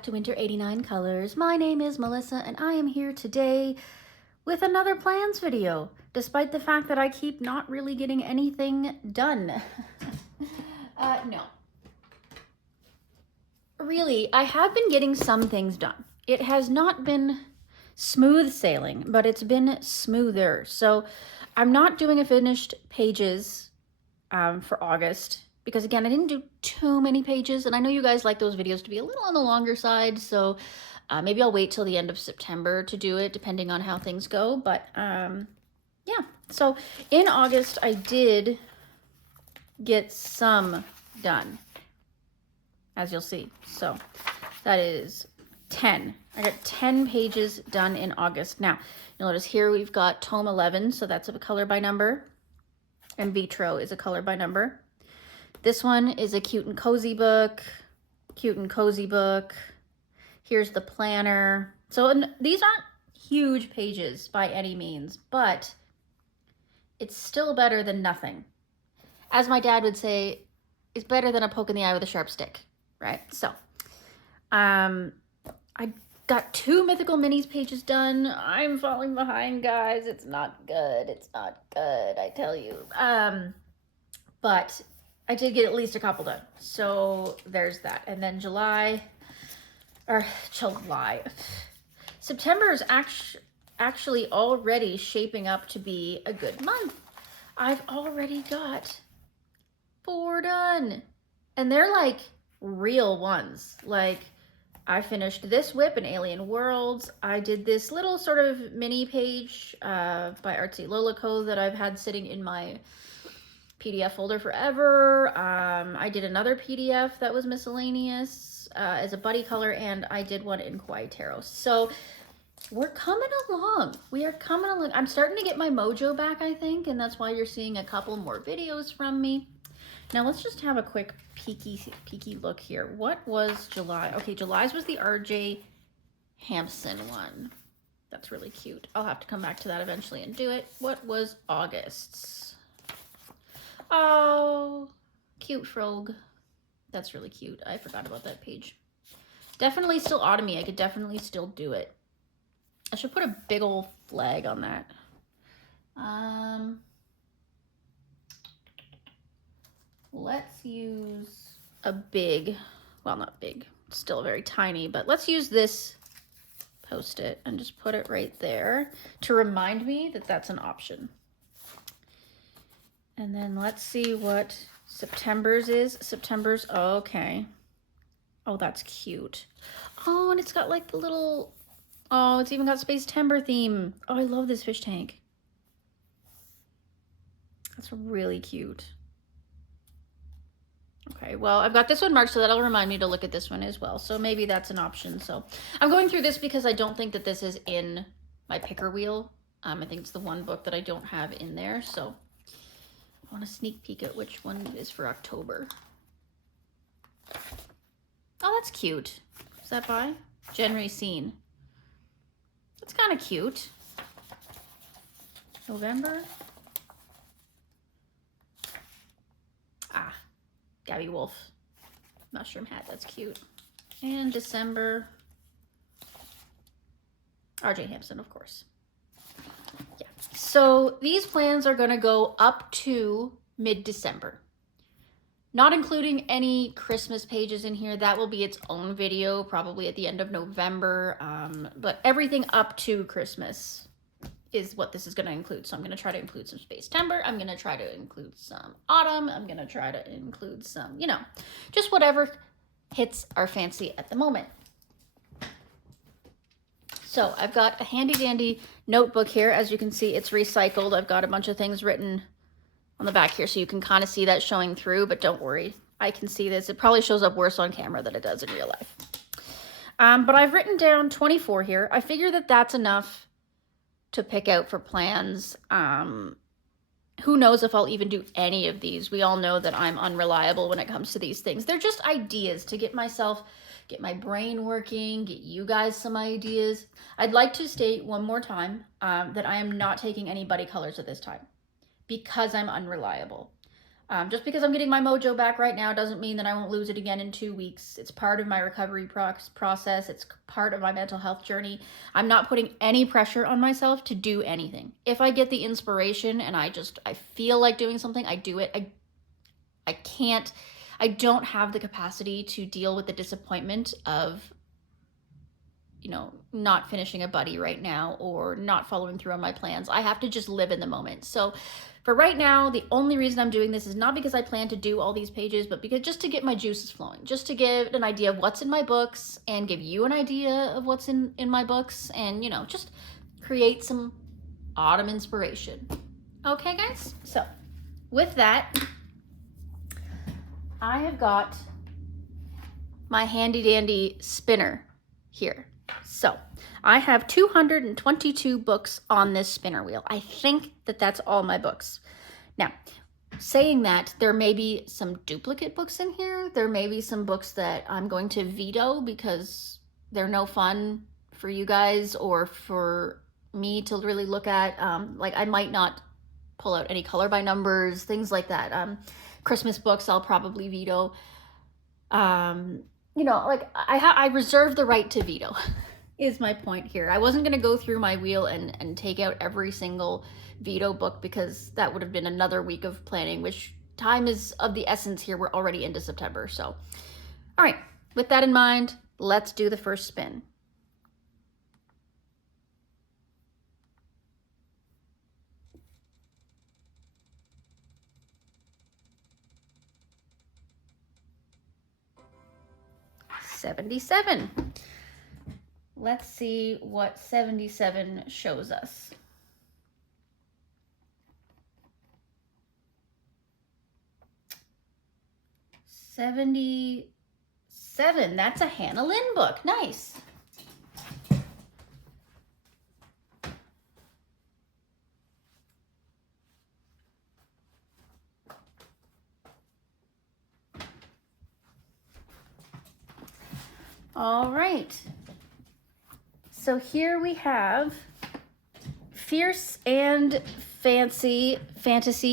back to Winter 89 Colors. My name is Melissa and I am here today with another plans video, despite the fact that I keep not really getting anything done. No. Really, I have been getting some things done. It has not been smooth sailing, but it's been smoother. So I'm not doing a finished pages for August. Because again, I didn't do too many pages, and I know you guys like those videos to be a little on the longer side, so maybe I'll wait till the end of September to do it, depending on how things go. But yeah, so in August, I did get some done, as you'll see. So that is 10. I got 10 pages done in August. Now, you'll notice here we've got Tome 11, so that's a color by number, and Vitro is a color by number. This one is a cute and cozy book, Here's the planner. So these aren't huge pages by any means, but it's still better than nothing. As my dad would say, it's better than a poke in the eye with a sharp stick, right? So, I got 2 Mythical Minis pages done. I'm falling behind, guys. It's not good. It's not good, I tell you. But I did get at least a couple done. So there's that. And then September is actually already shaping up to be a good month. I've already got 4 done. And they're like real ones. Like I finished this whip in Alien Worlds. I did this little sort of mini page by Artsy Lolico that I've had sitting in my PDF folder forever. I did another PDF that was miscellaneous as a buddy color, and I did one in Kawaii Tarot. So we're coming along. We are coming along. I'm starting to get my mojo back, I think, and that's why you're seeing a couple more videos from me. Now let's just have a quick peeky look here. What was July? Okay, July's was the RJ Hampson one. That's really cute. I'll have to come back to that eventually and do it. What was August's? Oh, cute frog. That's really cute. I forgot about that page. Definitely still autumny. I could definitely still do it. I should put a big old flag on that. Let's use a big, well, not big, still very tiny, but let's use this Post-it and just put it right there to remind me that that's an option. And then let's see what September's is. September's, oh, okay. Oh, that's cute. Oh, and it's got like the little, oh, it's even got Space Timber theme. Oh, I love this fish tank. That's really cute. Okay, well, I've got this one marked, so that'll remind me to look at this one as well. So maybe that's an option. So I'm going through this because I don't think that this is in my picker wheel. I think it's the one book that I don't have in there, so I want to sneak peek at which one is for October. Oh, that's cute. Is that by Jen Racine? That's kind of cute. November. Ah, Gabby Wolf. Mushroom hat. That's cute. And December. RJ Hampson, of course. So these plans are going to go up to mid-December, not including any Christmas pages in here. That will be its own video, probably at the end of November. But everything up to Christmas is what this is going to include. So I'm going to try to include some Space Timber. I'm going to try to include some Autumn. I'm going to try to include some, you know, just whatever hits our fancy at the moment. So I've got a handy dandy notebook here. As you can see, it's recycled. I've got a bunch of things written on the back here, so you can kind of see that showing through, but don't worry. I can see this. It probably shows up worse on camera than it does in real life. But I've written down 24 here. I figure that that's enough to pick out for plans. Who knows if I'll even do any of these. We all know that I'm unreliable when it comes to these things. They're just ideas to get my brain working, get you guys some ideas. I'd like to state one more time that I am not taking any buddy colors at this time because I'm unreliable. Just because I'm getting my mojo back right now doesn't mean that I won't lose it again in 2 weeks. It's part of my recovery process. It's part of my mental health journey. I'm not putting any pressure on myself to do anything. If I get the inspiration and I feel like doing something, I do it. I don't have the capacity to deal with the disappointment of, you know, not finishing a buddy right now or not following through on my plans. I have to just live in the moment. So for right now, the only reason I'm doing this is not because I plan to do all these pages, but because just to get my juices flowing, just to give an idea of what's in my books and give you an idea of what's in my books and, you know, just create some autumn inspiration. Okay, guys? So with that, I have got my handy dandy spinner here. So I have 222 books on this spinner wheel. I think that that's all my books. Now, saying that, there may be some duplicate books in here. There may be some books that I'm going to veto because they're no fun for you guys or for me to really look at. Like I might not pull out any color by numbers, things like that. Christmas books I'll probably veto. You know, like I reserve the right to veto. Is my point here. I wasn't going to go through my wheel and take out every single veto book because that would have been another week of planning, which time is of the essence here. We're already into September. So, all right, with that in mind, let's do the first spin. $77. Let's see what 77 shows us. $77. That's a Hannah Lynn book. Nice. All right. So here we have Fierce and Fantasy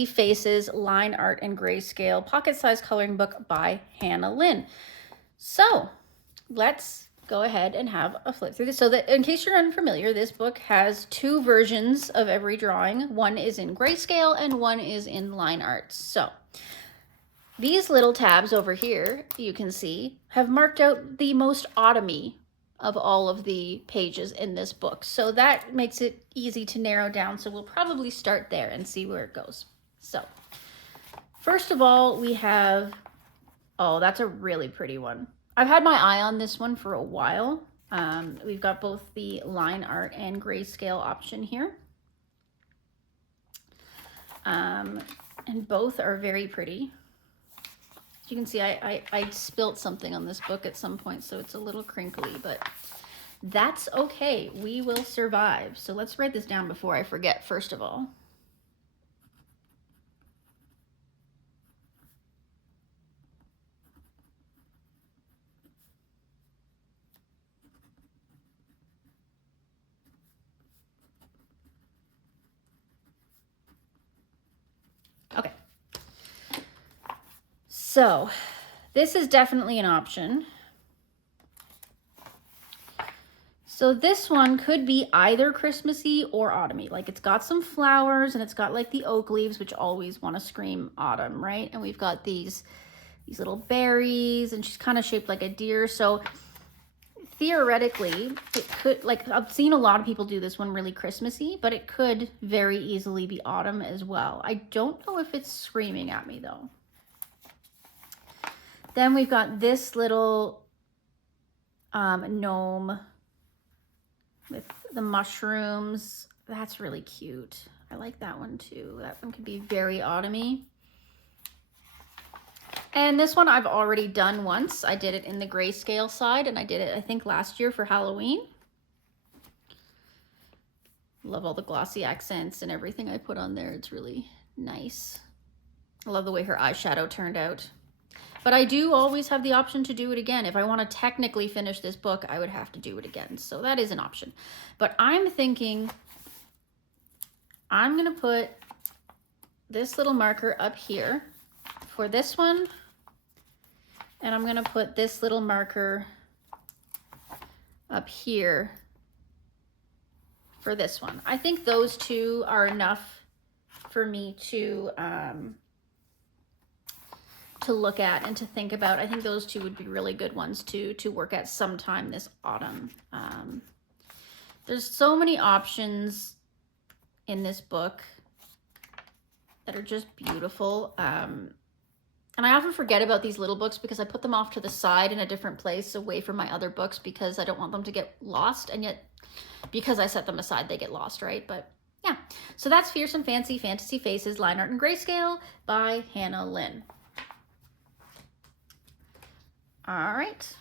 Faces, Line Art and Grayscale, pocket-sized coloring book by Hannah Lynn. So let's go ahead and have a flip through this. So that in case you're unfamiliar, this book has 2 versions of every drawing. One is in grayscale and one is in line art. So these little tabs over here, you can see, have marked out the most autumny of all of the pages in this book. So that makes it easy to narrow down. So we'll probably start there and see where it goes. So first of all, we have, oh, that's a really pretty one. I've had my eye on this one for a while. We've got both the line art and grayscale option here. And both are very pretty. You can see I spilt something on this book at some point, so it's a little crinkly, but that's okay. We will survive. So let's write this down before I forget, first of all. Okay. So this is definitely an option. So this one could be either Christmassy or autumny. Like it's got some flowers and it's got like the oak leaves, which always want to scream autumn, right? And we've got these little berries and she's kind of shaped like a deer. So theoretically it could, like I've seen a lot of people do this one really Christmassy, but it could very easily be autumn as well. I don't know if it's screaming at me though. Then we've got this little gnome with the mushrooms. That's really cute. I like that one too. That one could be very autumny. And this one I've already done once. I did it in the grayscale side and I did it, I think, last year for Halloween. Love all the glossy accents and everything I put on there. It's really nice. I love the way her eyeshadow turned out. But I do always have the option to do it again. If I want to technically finish this book, I would have to do it again. So that is an option. But I'm thinking I'm going to put this little marker up here for this one. And I'm gonna put this little marker up here for this one. I think those two are enough for me to look at and to think about. I think those two would be really good ones to work at sometime this autumn. There's so many options in this book that are just beautiful. And I often forget about these little books because I put them off to the side in a different place away from my other books because I don't want them to get lost. And yet, because I set them aside, they get lost, right? But yeah, so that's Fierce and Fancy Fantasy Faces, Line Art and Grayscale by Hannah Lynn. All right,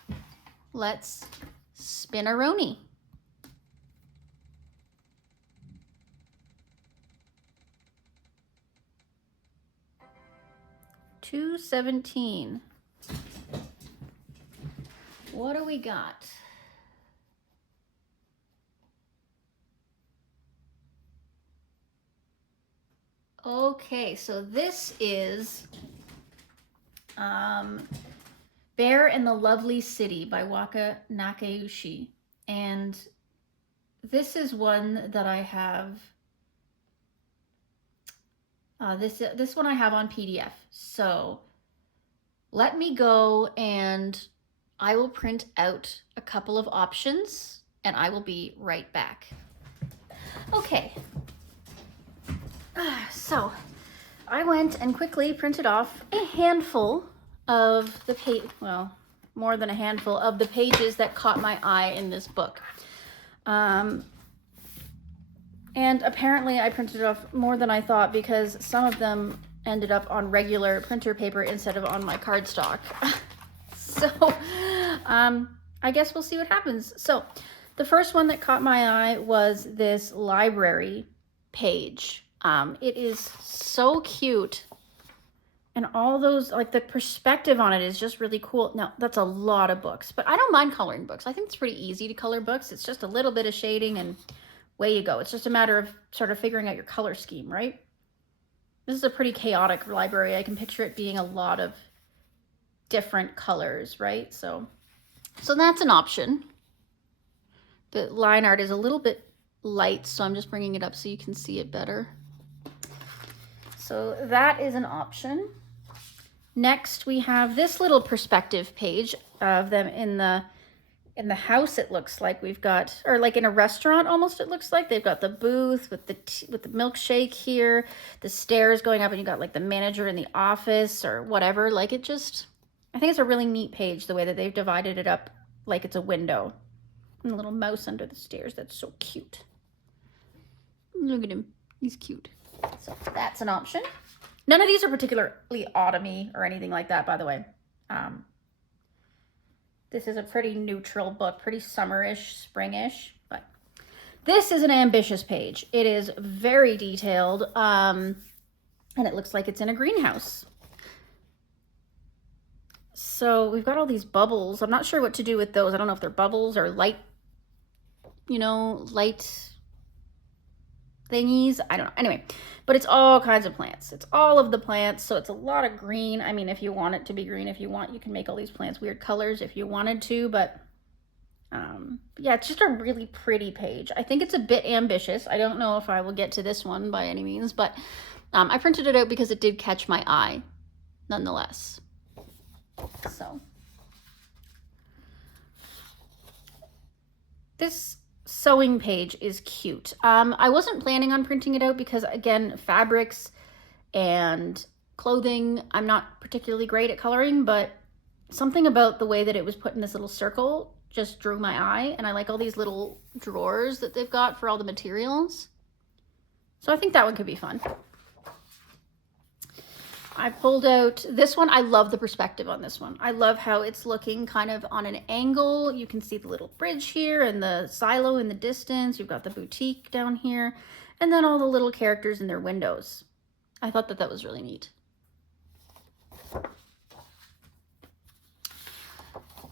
let's spin-a-roni. $2.17. What do we got? Okay, so this is Bear in the Lovely City by Waka Nakayushi. And this is one that I have, this one I have on PDF. So let me go and I will print out a couple of options and I will be right back. Okay. So I went and quickly printed off a handful of the page, well, more than a handful of the pages that caught my eye in this book. And apparently I printed off more than I thought because some of them ended up on regular printer paper instead of on my cardstock. So I guess we'll see what happens. So the first one that caught my eye was this library page. It is so cute. And all those, like the perspective on it is just really cool. Now, that's a lot of books, but I don't mind coloring books. I think it's pretty easy to color books. It's just a little bit of shading and away you go. It's just a matter of sort of figuring out your color scheme, right? This is a pretty chaotic library. I can picture it being a lot of different colors, right? So that's an option. The line art is a little bit light, so I'm just bringing it up so you can see it better. So that is an option. Next, we have this little perspective page of them in the house. It looks like we've got, or like in a restaurant almost. It looks like they've got the booth with the milkshake here, the stairs going up, and you got like the manager in the office or whatever. Like it just, I think it's a really neat page the way that they've divided it up like it's a window. And the little mouse under the stairs. That's so cute. Look at him. He's cute. So that's an option. None of these are particularly autumny or anything like that, by the way. This is a pretty neutral book, pretty summerish, springish, but this is an ambitious page. It is very detailed, and it looks like it's in a greenhouse. So we've got all these bubbles. I'm not sure what to do with those. I don't know if they're bubbles or light, light thingies. I don't know. Anyway, but it's all kinds of plants. It's all of the plants. So it's a lot of green. I mean, if you want it to be green, if you want, you can make all these plants weird colors if you wanted to, but yeah, it's just a really pretty page. I think it's a bit ambitious. I don't know if I will get to this one by any means, but I printed it out because it did catch my eye nonetheless. So this sewing page is cute. I wasn't planning on printing it out because, again, fabrics and clothing, I'm not particularly great at coloring, but something about the way that it was put in this little circle just drew my eye, and I like all these little drawers that they've got for all the materials. So I think that one could be fun. I pulled out this one. I love the perspective on this one. I love how it's looking kind of on an angle. You can see the little bridge here and the silo in the distance. You've got the boutique down here, and then all the little characters in their windows. I thought that was really neat.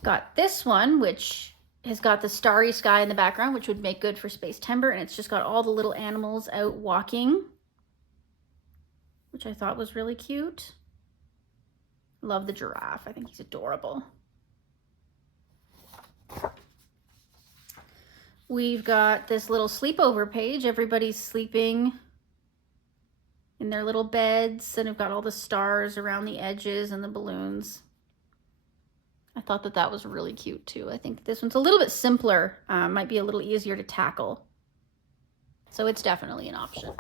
Got this one, which has got the starry sky in the background, which would make good for space timber, and it's just got all the little animals out walking, which I thought was really cute. Love the giraffe. I think he's adorable. We've got this little sleepover page. Everybody's sleeping in their little beds, and we've got all the stars around the edges and the balloons. I thought that that was really cute too. I think this one's a little bit simpler, might be a little easier to tackle. So it's definitely an option.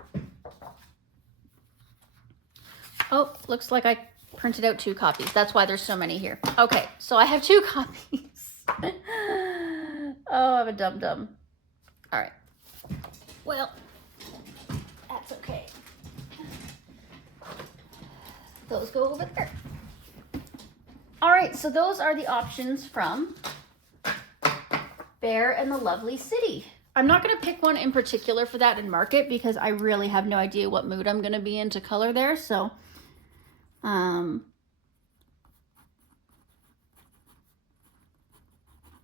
Oh, looks like I printed out 2 copies. That's why there's so many here. Okay, so I have 2 copies. Oh, I'm a dum-dum. All right. Well, that's okay. Those go over there. All right, so those are the options from Bear and the Lovely City. I'm not going to pick one in particular for that and mark it because I really have no idea what mood I'm going to be in to color there. So, I'm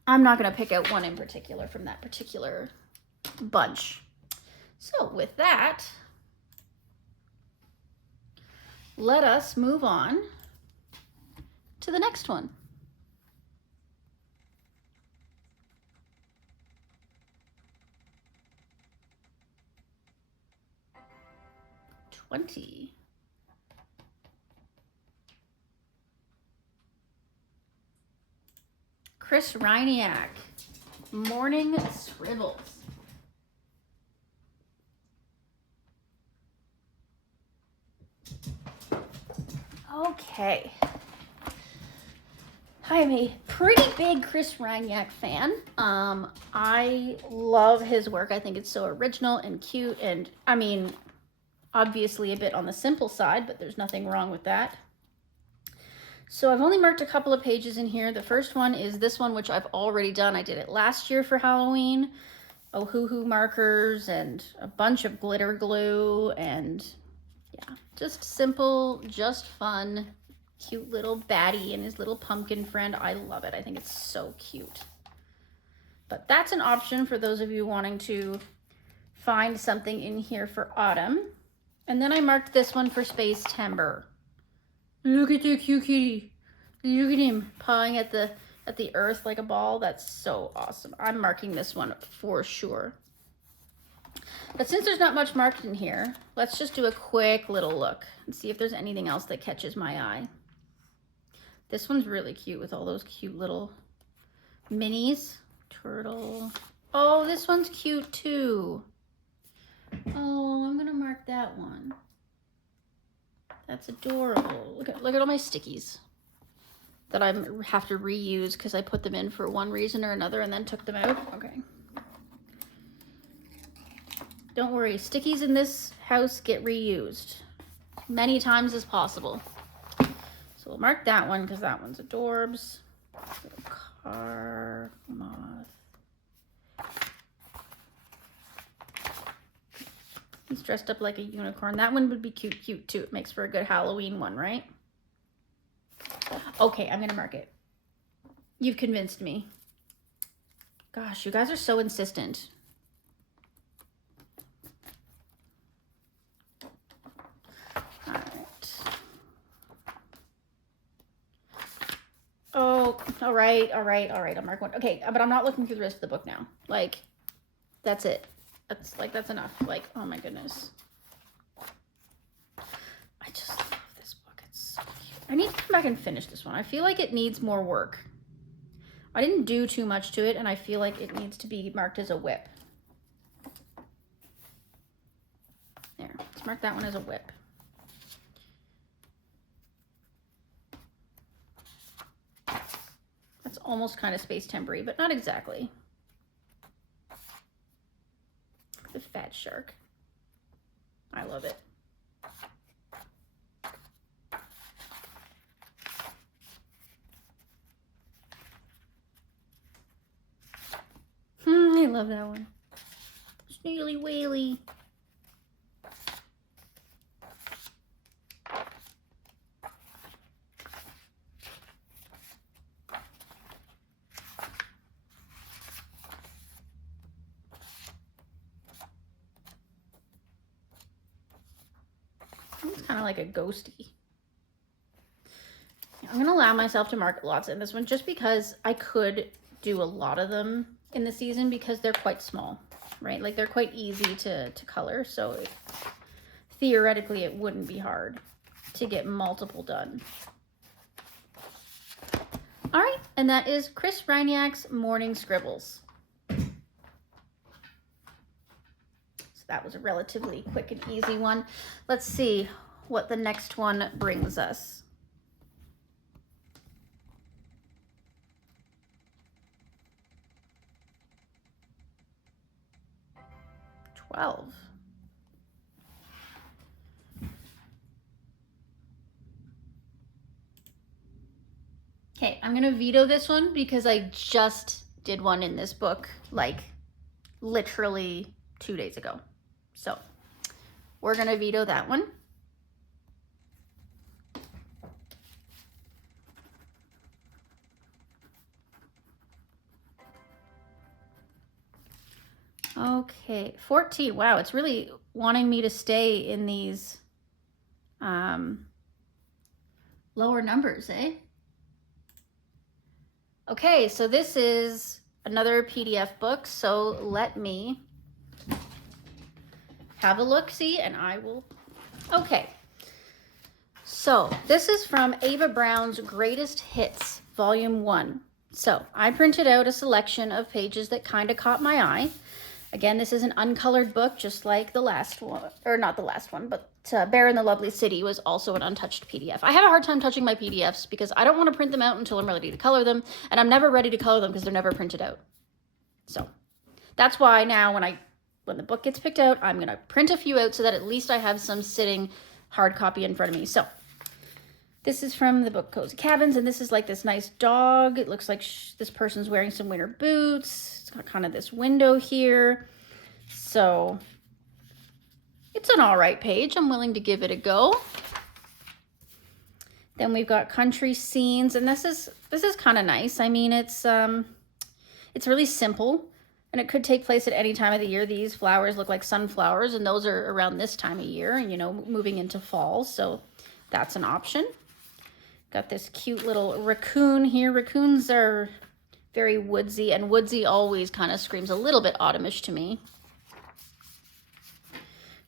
not going to pick out one in particular from that particular bunch. So with that, let us move on to the next one. Chris Riniac, Morning Scribbles. Okay. I'm a pretty big Chris Riniac fan. I love his work. I think it's so original and cute, and I mean, obviously a bit on the simple side, but there's nothing wrong with that. So I've only marked a couple of pages in here. The first one is this one, which I've already done. I did it last year for Halloween. Ohuhu markers and a bunch of glitter glue, and yeah, just simple, just fun, cute little baddie and his little pumpkin friend. I love it. I think it's so cute. But that's an option for those of you wanting to find something in here for autumn. And then I marked this one for Space Timber. Look at the cute kitty. Look at him pawing at the earth like a ball. That's so awesome. I'm marking this one for sure. But since there's not much marked in here, let's just do a quick little look and see if there's anything else that catches my eye. This one's really cute with all those cute little minis. Turtle. Oh, this one's cute too. Oh, I'm gonna mark that one. That's adorable. Look at all my stickies that I have to reuse because I put them in for one reason or another and then took them out. Okay. Don't worry, stickies in this house get reused many times as possible. So we'll mark that one because that one's adorbs. Little car moth. He's dressed up like a unicorn. That one would be cute too. It makes for a good Halloween one, right? Okay, I'm gonna mark it. You've convinced me. Gosh, you guys are so insistent. All right. Oh, all right. I'll mark one. Okay, but I'm not looking through the rest of the book now. Like, that's it. That's enough. Like, oh my goodness. I just love this book. It's so cute. I need to come back and finish this one. I feel like it needs more work. I didn't do too much to it, and I feel like it needs to be marked as a whip. There, let's mark that one as a whip. That's almost kind of Space Timber-y, but not exactly. The fat shark. I love it. I love that one. Snaily Whaley. It's kind of like a ghosty. Yeah, I'm gonna allow myself to mark lots in this one just because I could do a lot of them in the season because they're quite small, right? Like they're quite easy to color. So theoretically it wouldn't be hard to get multiple done. All right, and that is Chris Riniac's Morning Scribbles. So that was a relatively quick and easy one. Let's see what the next one brings us. Okay, I'm gonna veto this one because I just did one in this book, like literally 2 days ago. So we're gonna veto that one. Okay, 14. Wow, it's really wanting me to stay in these lower numbers, eh? Okay, so this is another PDF book, so let me have a look-see and I will... Okay, so this is from Ava Brown's Greatest Hits, Volume 1. So I printed out a selection of pages that kind of caught my eye. Again, this is an uncolored book, just like the last one, or not the last one, but Bear in the Lovely City was also an untouched PDF. I have a hard time touching my PDFs because I don't want to print them out until I'm ready to color them, and I'm never ready to color them because they're never printed out. So that's why now when the book gets picked out, I'm going to print a few out so that at least I have some sitting hard copy in front of me. So this is from the book Cozy Cabins, and this is like this nice dog. It looks like this person's wearing some winter boots. It's got kind of this window here. So it's an all right page. I'm willing to give it a go. Then we've got country scenes, and this is kind of nice. I mean, it's really simple, and it could take place at any time of the year. These flowers look like sunflowers, and those are around this time of year, and you know, moving into fall. So that's an option. Got this cute little raccoon here. Raccoons are very woodsy, and woodsy always kind of screams a little bit autumnish to me.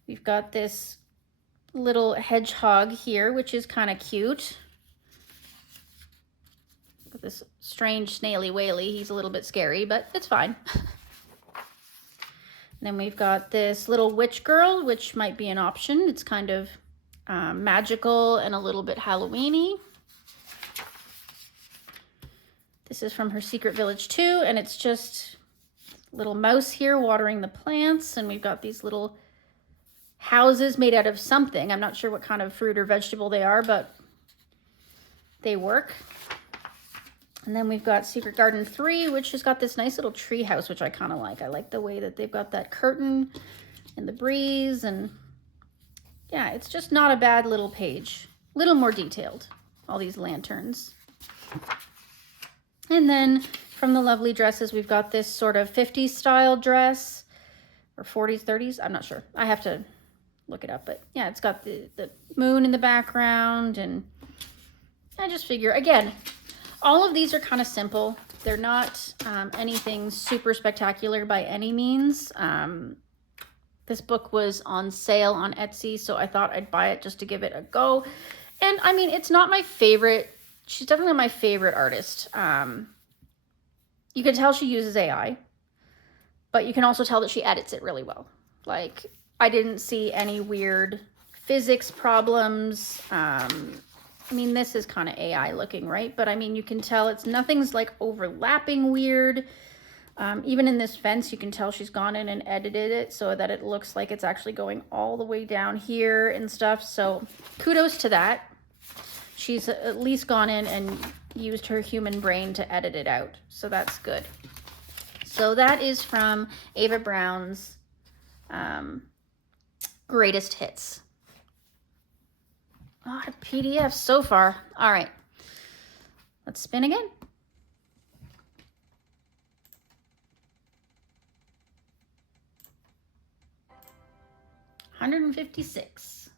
We've got this little hedgehog here, which is kind of cute. With this strange snaily whaley. He's a little bit scary, but it's fine. Then we've got this little witch girl, which might be an option. It's kind of magical and a little bit Halloween-y. This is from Her Secret Village 2, and it's just a little mouse here watering the plants, and we've got these little houses made out of something. I'm not sure what kind of fruit or vegetable they are, but they work. And then we've got Secret Garden 3, which has got this nice little tree house, which I kind of like. I like the way that they've got that curtain and the breeze, and yeah, it's just not a bad little page. A little more detailed, all these lanterns. And then from the lovely dresses, we've got this sort of 50s style dress, or 40s, 30s, I'm not sure. I have to look it up, but yeah, it's got the moon in the background, and I just figure, again, all of these are kind of simple. They're not anything super spectacular by any means. This book was on sale on Etsy, so I thought I'd buy it just to give it a go. And I mean, it's not my favorite. She's definitely my favorite artist. You can tell she uses AI, but you can also tell that she edits it really well. Like, I didn't see any weird physics problems. I mean, this is kind of AI looking, right? But I mean, you can tell nothing's like overlapping weird. Even in this fence, you can tell she's gone in and edited it so that it looks like it's actually going all the way down here and stuff. So kudos to that. She's at least gone in and used her human brain to edit it out. So that's good. So that is from Ava Brown's Greatest Hits. A lot of PDFs so far. All right, let's spin again. $156.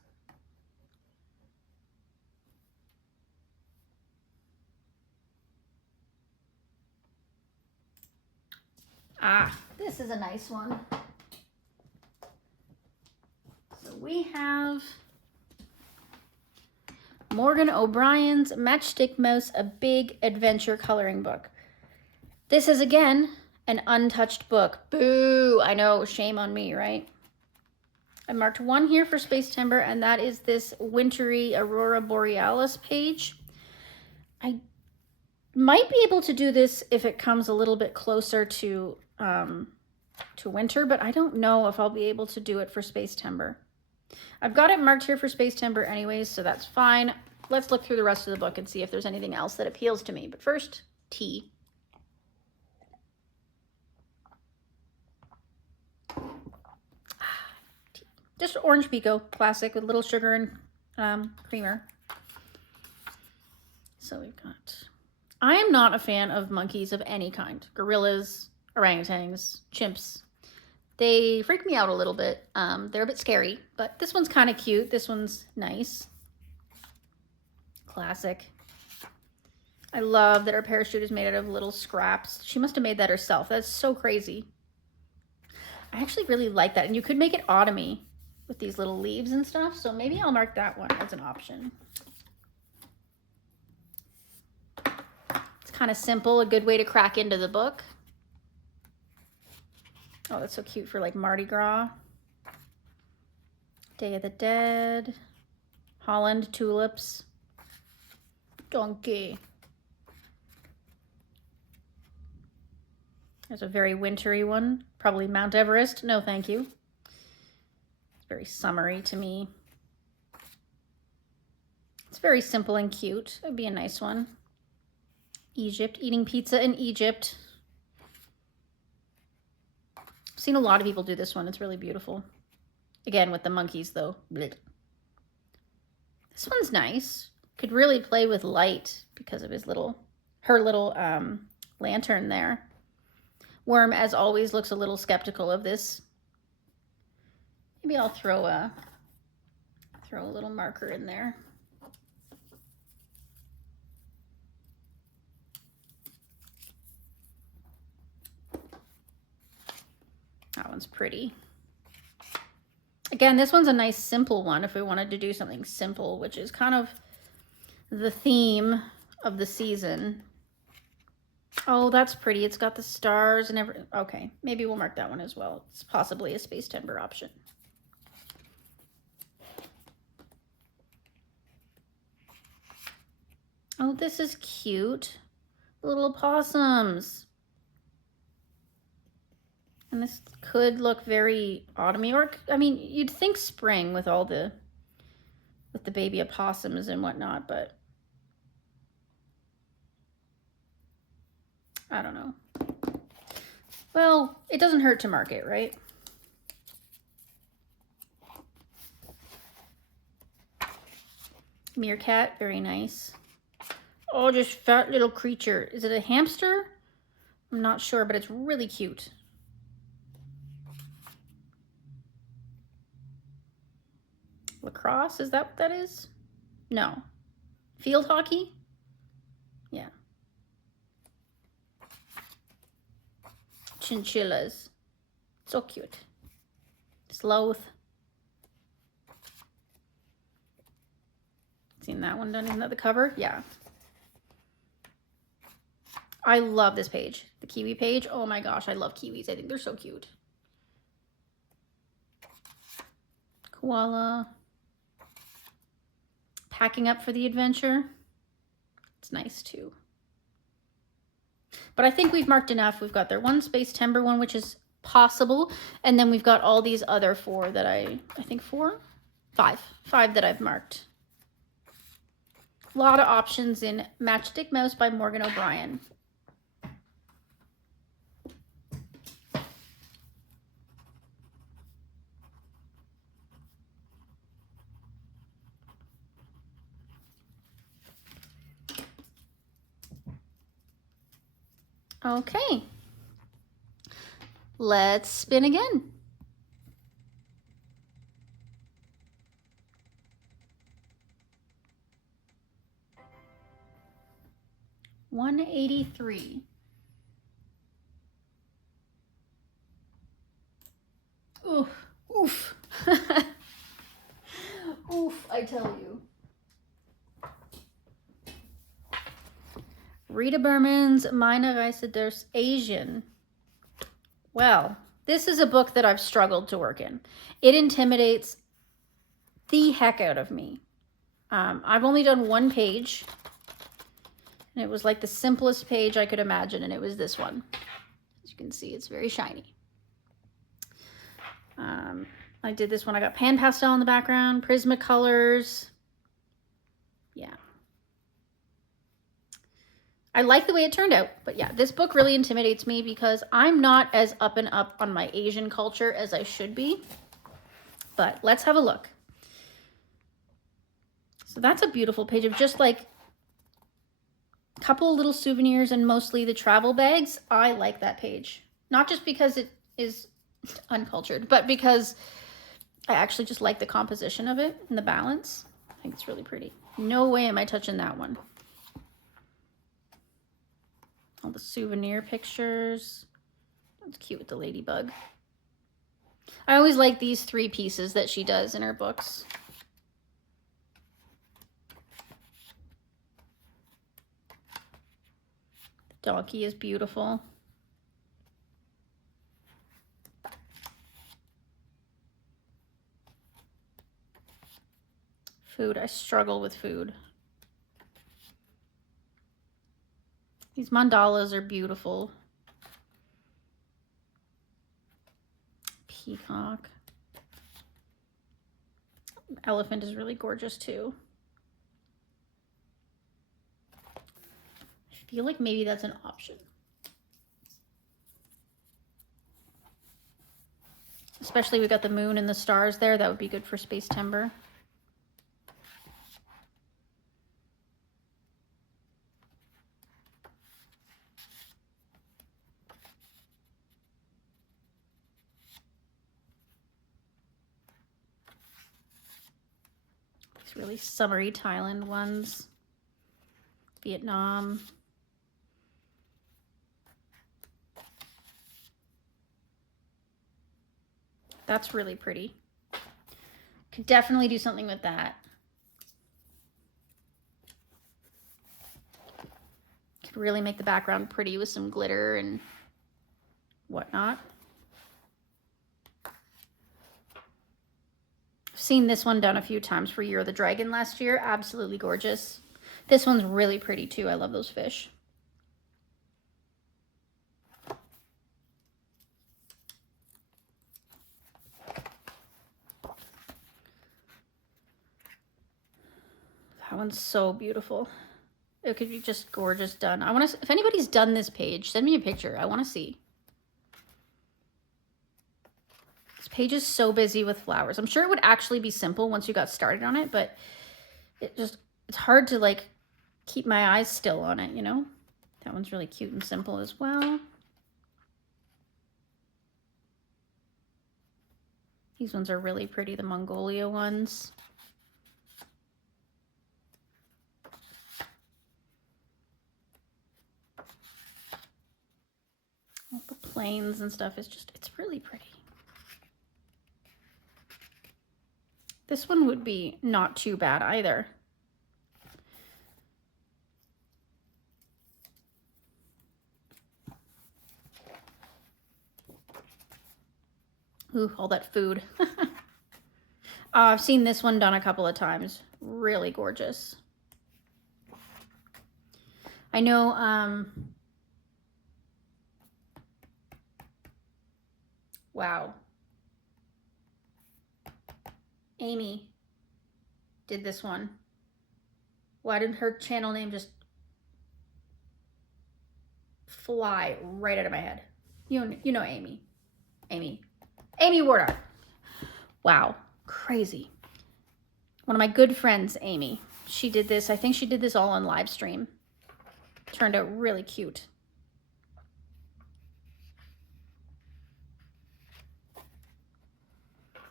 Ah, this is a nice one. So we have Morgan O'Brien's Matchstick Mouse, A Big Adventure Coloring Book. This is, again, an untouched book. Boo! I know, shame on me, right? I marked one here for Space Timber, and that is this wintry Aurora Borealis page. I might be able to do this if it comes a little bit closer to winter, but I don't know if I'll be able to do it for Space Timber. I've got it marked here for Space Timber anyways, so that's fine. Let's look through the rest of the book and see if there's anything else that appeals to me. But first, tea. Just orange pico, classic, with little sugar and creamer. So we've got... I am not a fan of monkeys of any kind. Gorillas, orangutans, chimps. They freak me out a little bit. They're a bit scary, but this one's kind of cute. This one's nice. Classic. I love that her parachute is made out of little scraps. She must have made that herself. That's so crazy. I actually really like that. And you could make it autumny with these little leaves and stuff. So maybe I'll mark that one as an option. It's kind of simple, a good way to crack into the book. Oh, that's so cute for like Mardi Gras. Day of the Dead. Holland tulips. Donkey. There's a very wintry one. Probably Mount Everest. No, thank you. It's very summery to me. It's very simple and cute. That'd be a nice one. Egypt. Eating pizza in Egypt. I've seen a lot of people do this one. It's really beautiful. Again, with the monkeys, though. Blech. This one's nice. Could really play with light because of her little lantern there. Worm, as always, looks a little skeptical of this. Maybe I'll throw a little marker in there. That one's pretty. Again, this one's a nice simple one if we wanted to do something simple, which is kind of the theme of the season. Oh, that's pretty. It's got the stars and everything. Okay, maybe we'll mark that one as well. It's possibly a Space Timber option. Oh, this is cute. Little possums. And this could look very autumny, or I mean, you'd think spring with the baby opossums and whatnot, but I don't know. Well, it doesn't hurt to mark it, right? Meerkat, very nice. Oh, just fat little creature. Is it a hamster? I'm not sure, but it's really cute. Lacrosse, is that what that is? No. Field hockey? Yeah. Chinchillas. So cute. Sloth. Seen that one done? Isn't that the cover? Yeah. I love this page. The kiwi page. Oh my gosh, I love kiwis. I think they're so cute. Koala. Packing up for the adventure. It's nice too. But I think we've marked enough. We've got their one Space Timber one, which is possible. And then we've got all these other four that I think five that I've marked. A lot of options in Matchstick Mouse by Morgan O'Brien. Okay, let's spin again. $183. tell you. Rita Berman's Meine Reise durchs Asien. Well, this is a book that I've struggled to work in. It intimidates the heck out of me. I've only done one page, and it was like the simplest page I could imagine, and it was this one. As you can see, it's very shiny. I did this one. I got pan pastel in the background, Prismacolors. Yeah. I like the way it turned out, but yeah, this book really intimidates me because I'm not as up and up on my Asian culture as I should be. But let's have a look. So that's a beautiful page of just like a couple of little souvenirs and mostly the travel bags. I like that page. Not just because it is uncultured, but because I actually just like the composition of it and the balance. I think it's really pretty. No way am I touching that one. All the souvenir pictures. That's cute with the ladybug. I always like these 3 pieces that she does in her books. The donkey is beautiful. Food, I struggle with food. These mandalas are beautiful. Peacock. Elephant is really gorgeous too. I feel like maybe that's an option. Especially we got the moon and the stars there. That would be good for space timber. Really summery Thailand ones. Vietnam. That's really pretty. Could definitely do something with that. Could really make the background pretty with some glitter and whatnot. Seen this one done a few times for Year of the Dragon last year. Absolutely gorgeous. This one's really pretty too. I love those fish. That one's so beautiful. It could be just gorgeous done. I want to, if anybody's done this page, send me a picture. I want to see. Page is so busy with flowers. I'm sure it would actually be simple once you got started on it, but it's hard to like keep my eyes still on it, you know? That one's really cute and simple as well. These ones are really pretty, the Mongolia ones. All the plains and stuff is just, it's really pretty. This one would be not too bad either. Ooh, all that food. I've seen this one done a couple of times. Really gorgeous. I know, wow. Amy did this one. Why did her channel name just fly right out of my head? You know Amy. Amy Ward. Wow, crazy. One of my good friends, Amy, she did this. I think she did this all on live stream. Turned out really cute.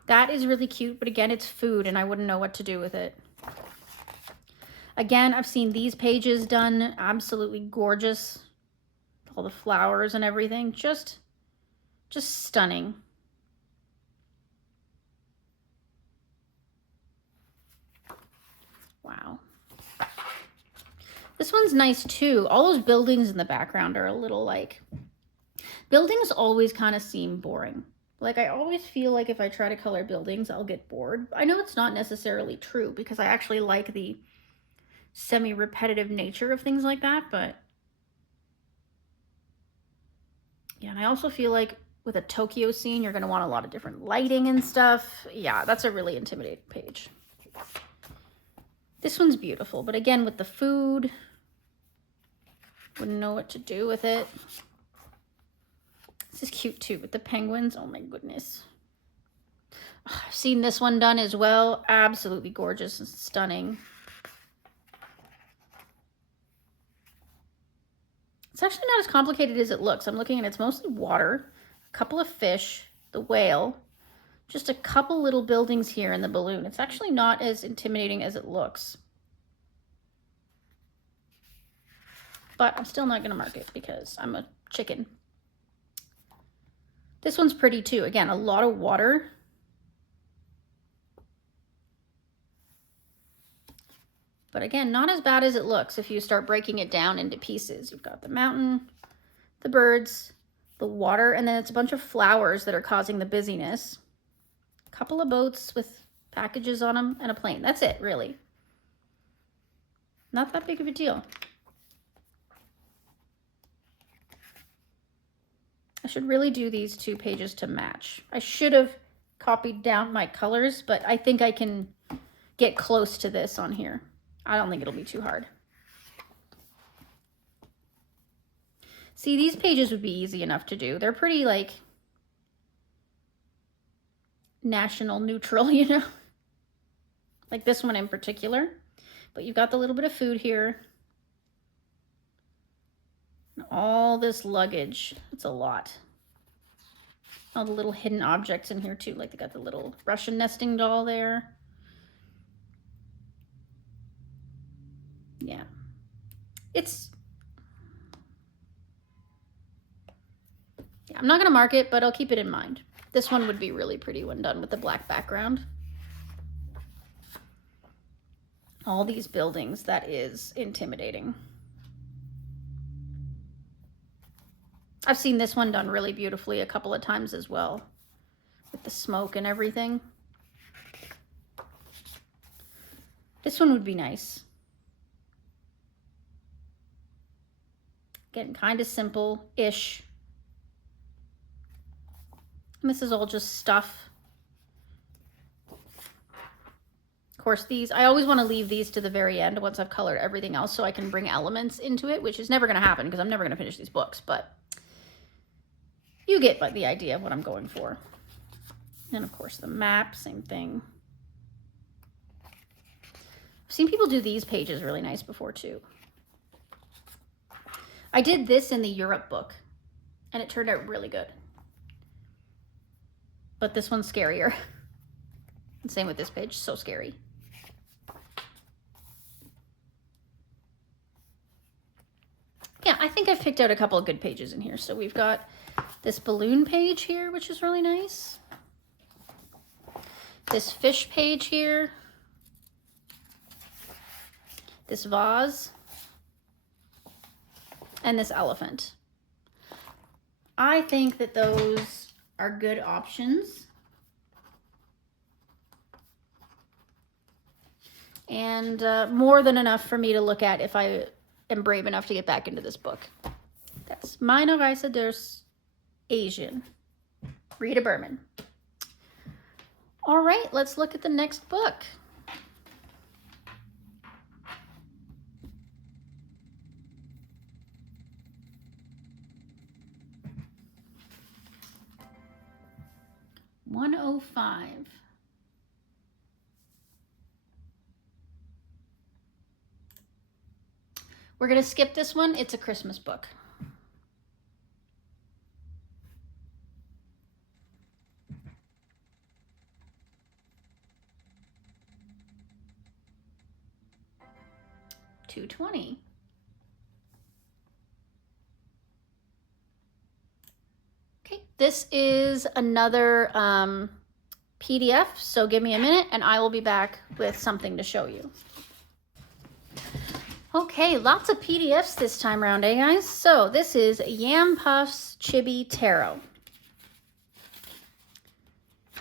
That is really cute, but again, it's food and I wouldn't know what to do with it. Again, I've seen these pages done absolutely gorgeous. All the flowers and everything, just stunning. This one's nice too. All those buildings in the background are a little like, buildings always kind of seem boring. Like I always feel like if I try to color buildings, I'll get bored. I know it's not necessarily true because I actually like the semi-repetitive nature of things like that, but yeah, and I also feel like with a Tokyo scene, you're going to want a lot of different lighting and stuff. Yeah, that's a really intimidating page. This one's beautiful, but again, with the food, wouldn't know what to do with it. This is cute too with the penguins. Oh my goodness. Oh, I've seen this one done as well. Absolutely gorgeous and stunning. It's actually not as complicated as it looks. I'm looking and it's mostly water, a couple of fish, the whale, just a couple little buildings here in the balloon. It's actually not as intimidating as it looks. But I'm still not going to mark it because I'm a chicken. This one's pretty too. Again, a lot of water. But again, not as bad as it looks if you start breaking it down into pieces. You've got the mountain, the birds, the water, and then it's a bunch of flowers that are causing the busyness. A couple of boats with packages on them and a plane. That's it, really. Not that big of a deal. I should really do these 2 pages to match. I should have copied down my colors, but I think I can get close to this on here. I don't think it'll be too hard. See, these pages would be easy enough to do. They're pretty like national neutral, you know, like this one in particular. But you've got the little bit of food here. And all this luggage. It's a lot. All the little hidden objects in here too. Like they got the little Russian nesting doll there. Yeah. I'm not going to mark it, but I'll keep it in mind. This one would be really pretty when done with the black background. All these buildings, that is intimidating. I've seen this one done really beautifully a couple of times as well, with the smoke and everything. This one would be nice. Again, kind of simple-ish. And this is all just stuff. Of course, these, I always want to leave these to the very end once I've colored everything else so I can bring elements into it, which is never going to happen because I'm never going to finish these books, but you get the idea of what I'm going for. And of course the map, same thing. I've seen people do these pages really nice before too. I did this in the Europe book and it turned out really good. But this one's scarier. And same with this page, so scary. Yeah, I think I've picked out a couple of good pages in here. So we've got this balloon page here, which is really nice. This fish page here. This vase. And this elephant. I think that those are good options. And more than enough for me to look at if I am brave enough to get back into this book. That's Meine Reise durchs Asien, Rita Berman. All right, let's look at the next book. $105. We're going to skip this one. It's a Christmas book. $220. Okay, this is another PDF, so give me a minute and I will be back with something to show you. Okay, lots of PDFs this time around, eh guys? So this is Yam Puff's Chibi Tarot.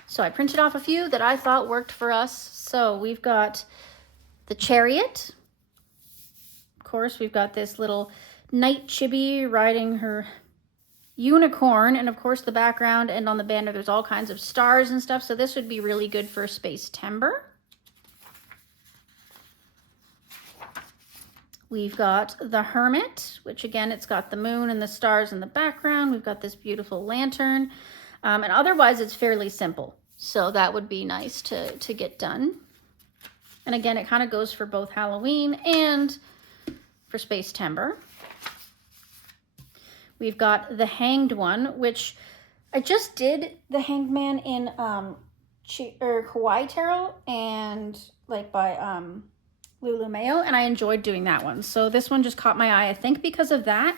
So I printed off a few that I thought worked for us. So we've got the Chariot. Of course, we've got this little night chibi riding her unicorn, and of course the background and on the banner there's all kinds of stars and stuff. So this would be really good for Space Timber. We've got the Hermit, which again, it's got the moon and the stars in the background. We've got this beautiful lantern. And otherwise, it's fairly simple. So that would be nice to get done. And again, it kind of goes for both Halloween and for Space Timber. We've got the Hanged One, which I just did the Hanged Man in Hawaii Tarot and like by Lulu Mayo, and I enjoyed doing that one. So this one just caught my eye, I think because of that.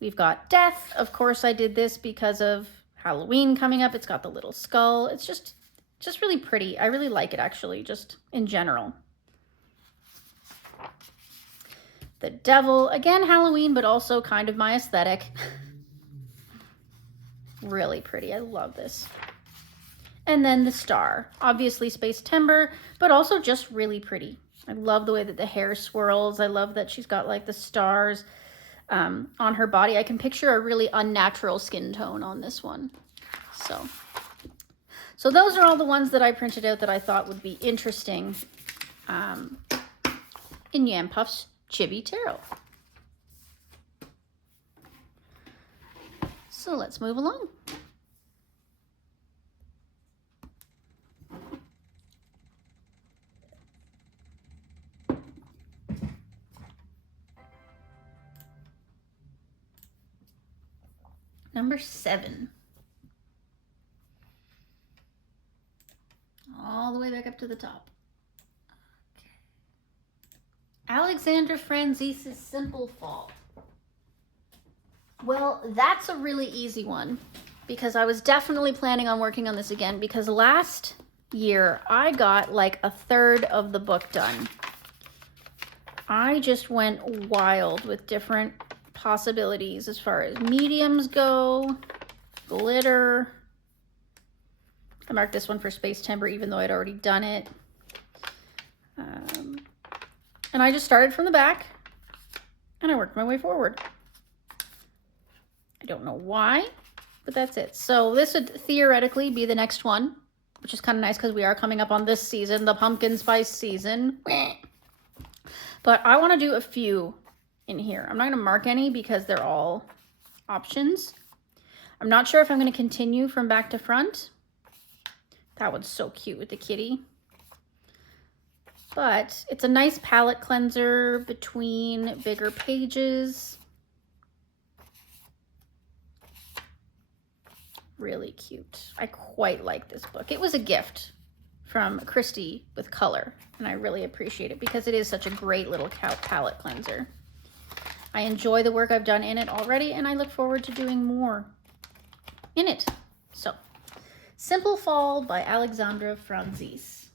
We've got Death. Of course, I did this because of Halloween coming up. It's got the little skull. It's just really pretty. I really like it, actually, just in general. The Devil. Again, Halloween, but also kind of my aesthetic. Really pretty. I love this. And then the Star, obviously Space Timber, but also just really pretty. I love the way that the hair swirls. I love that she's got like the stars on her body. I can picture a really unnatural skin tone on this one. So those are all the ones that I printed out that I thought would be interesting in Yam Puff's Chibi Tarot. So let's move along. Number 7. All the way back up to the top. Okay. Alexandra Franzis' Simple Fall. Well, that's a really easy one because I was definitely planning on working on this again because last year I got like a third of the book done. I just went wild with different possibilities as far as mediums go, glitter. I marked this one for Space Timber even though I'd already done it. And I just started from the back and I worked my way forward. I don't know why, but that's it. So this would theoretically be the next one, which is kind of nice because we are coming up on this season, the pumpkin spice season. But I want to do a few in here. I'm not going to mark any because they're all options. I'm not sure if I'm going to continue from back to front. That one's so cute with the kitty. But it's a nice palette cleanser between bigger pages. Really cute. I quite like this book. It was a gift from Christy with color, and I really appreciate it because it is such a great little palette cleanser. I enjoy the work I've done in it already, and I look forward to doing more in it. So, Simple Fall by Alexandra Franzis.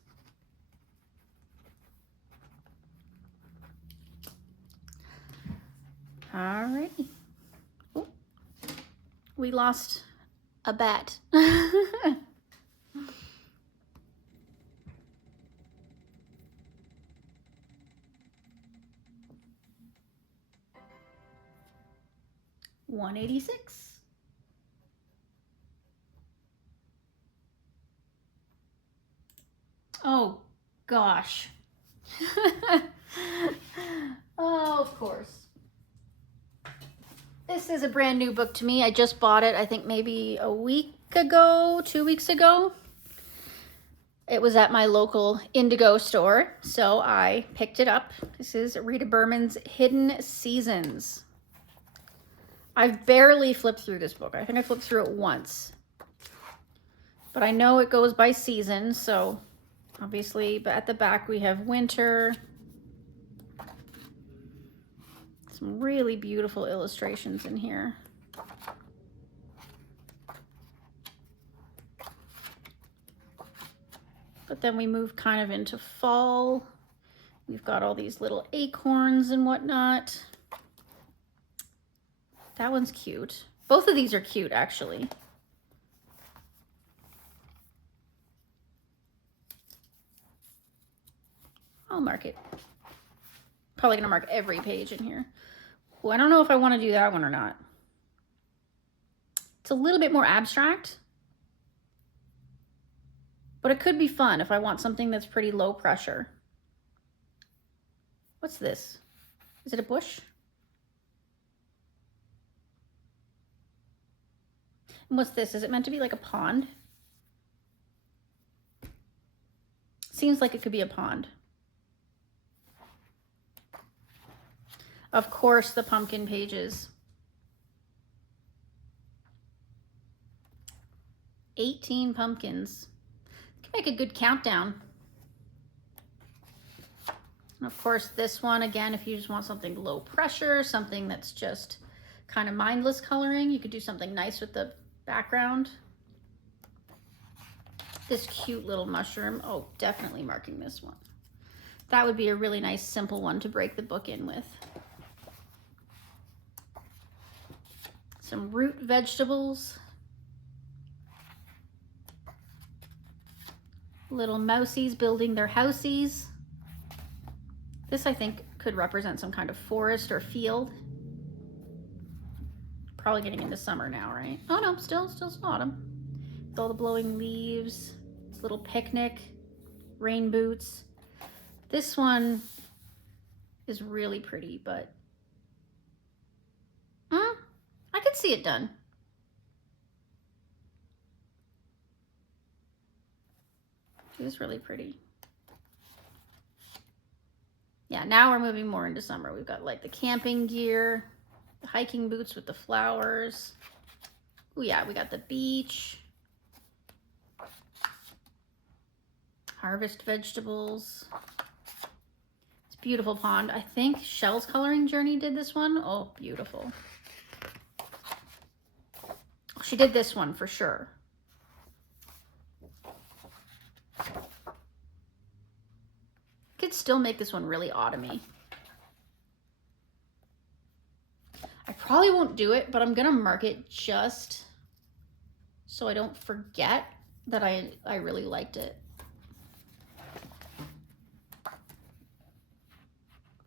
Alrighty. Oh, we lost a bat. $186. Oh gosh. Oh, of course. This is a brand new book to me. I just bought it, I think maybe a week ago, 2 weeks ago. It was at my local Indigo store, so I picked it up. This is Rita Berman's Hidden Seasons. I've barely flipped through this book. I think I flipped through it once. But I know it goes by season, so obviously, but at the back we have winter. Some really beautiful illustrations in here. But then we move kind of into fall. We've got all these little acorns and whatnot. That one's cute. Both of these are cute, actually. I'll mark it. Probably gonna mark every page in here. Well, I don't know if I want to do that one or not. It's a little bit more abstract, but it could be fun if I want something that's pretty low pressure. What's this? Is it a bush? And what's this? Is it meant to be like a pond? Seems like it could be a pond. Of course, the pumpkin pages. 18 pumpkins. Can make a good countdown. And of course, this one, again, if you just want something low pressure, something that's just kind of mindless coloring, you could do something nice with the background. This cute little mushroom. Oh, definitely marking this one. That would be a really nice, simple one to break the book in with. Some root vegetables. Little mousies building their houseies. This, I think, could represent some kind of forest or field. Probably getting into summer now, right? Oh no, still autumn. With all the blowing leaves, little picnic, rain boots. This one is really pretty, but I could see it done. It was really pretty. Yeah, now we're moving more into summer. We've got like the camping gear, the hiking boots with the flowers. Oh yeah, we got the beach. Harvest vegetables. It's a beautiful pond. I think Shell's Coloring Journey did this one. Oh, beautiful. She did this one for sure. Could still make this one really autumny. I probably won't do it, but I'm gonna mark it just so I don't forget that I really liked it.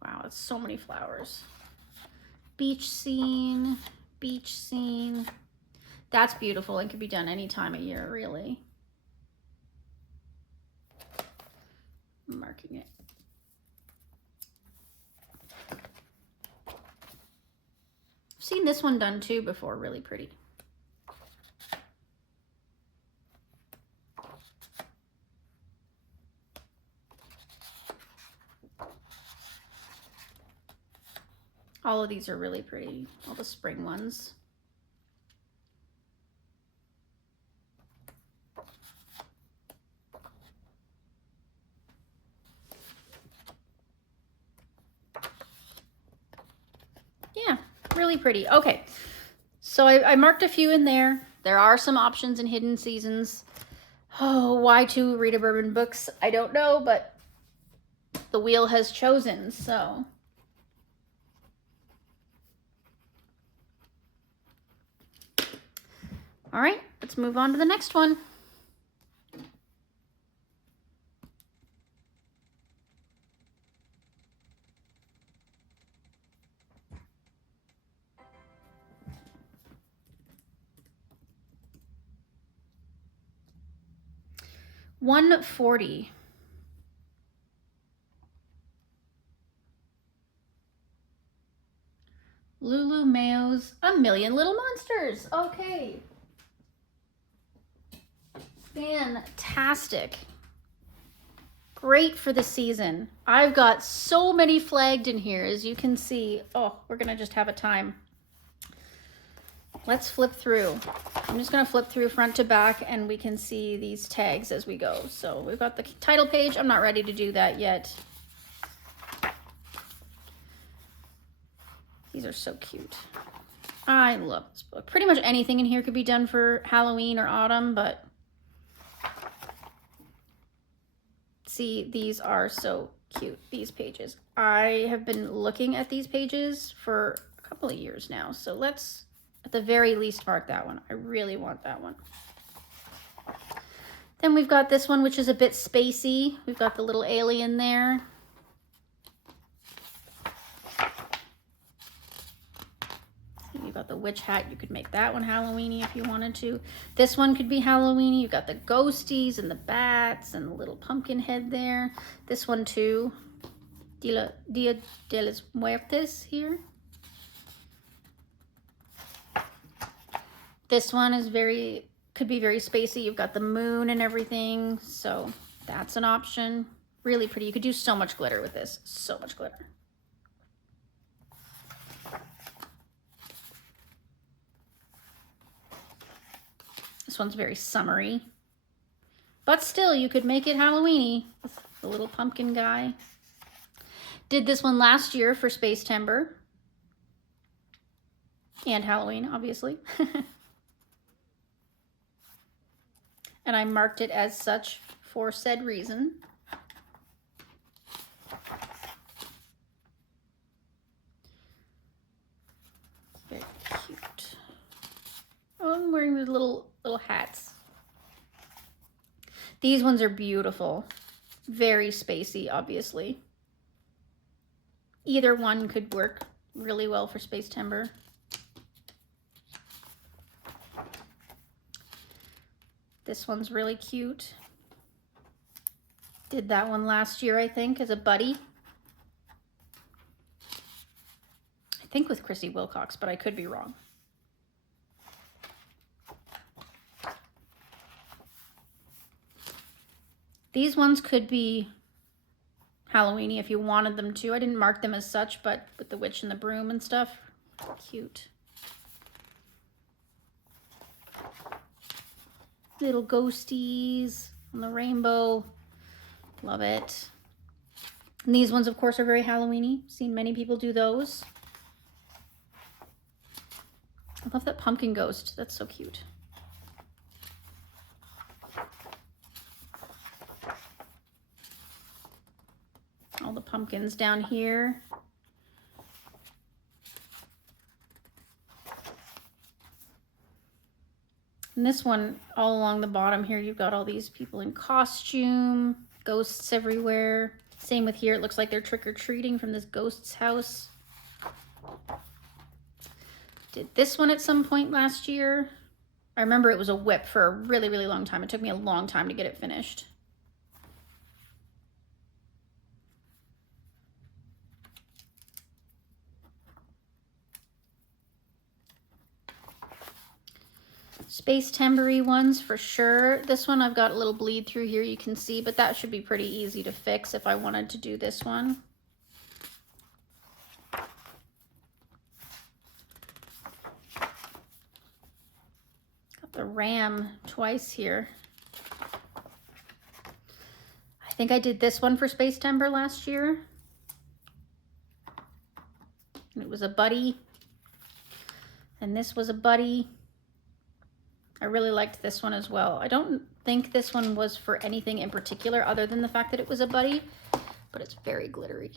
Wow, that's so many flowers. Beach scene, beach scene. That's beautiful and could be done any time of year, really. I'm marking it. I've seen this one done too before, really pretty. All of these are really pretty, all the spring ones. Yeah, really pretty. Okay, so I marked a few in there. There are some options in Hidden Seasons. Oh, why 2 Rita Berman books? I don't know, but the wheel has chosen, so. All right, let's move on to the next one. $140. Lulu Mayo's A Million Little Monsters. Okay. Fantastic. Great for the season. I've got so many flagged in here, as you can see. Oh, we're gonna just have a time. Let's flip through. I'm just gonna flip through front to back and we can see these tags as we go. So we've got the title page. I'm not ready to do that yet. These are so cute. I love this book. Pretty much anything in here could be done for Halloween or autumn, but See, these are so cute, these pages. I have been looking at these pages for a couple of years now, so let's at the very least mark that one. I really want that one. Then we've got this one, which is a bit spacey. We've got the little alien there. You've got the witch hat. You could make that one Halloween-y if you wanted to. This one could be Halloween-y. You've got the ghosties and the bats and the little pumpkin head there. This one too. Dia de los Muertos here. This one is could be very spacey. You've got the moon and everything. So that's an option. Really pretty. You could do so much glitter with this. So much glitter. This one's very summery, but still you could make it Halloween-y with the little pumpkin guy. Did this one last year for Space Timber and Halloween, obviously. And I marked it as such for said reason. Very cute. Oh, I'm wearing the little hats. These ones are beautiful. Very spacey, obviously. Either one could work really well for Space Timber. This one's really cute. Did that one last year, I think, as a buddy. I think with Chrissy Wilcox, but I could be wrong. These ones could be Halloween-y if you wanted them to. I didn't mark them as such, but with the witch and the broom and stuff, cute. Little ghosties on the rainbow, love it. And these ones, of course, are very Halloween-y. Seen many people do those. I love that pumpkin ghost. That's so cute. All the pumpkins down here. And this one, all along the bottom here, you've got all these people in costume, ghosts everywhere. Same with here, it looks like they're trick-or-treating from this ghost's house. Did this one at some point last year. I remember it was a whip for a really, really long time. It took me a long time to get it finished. Space Timber-y ones for sure. This one I've got a little bleed through here, you can see, but that should be pretty easy to fix if I wanted to do this one. Got the ram twice here. I think I did this one for Space Timber last year. And it was a buddy. And this was a buddy. I really liked this one as well. I don't think this one was for anything in particular other than the fact that it was a buddy, but it's very glittery.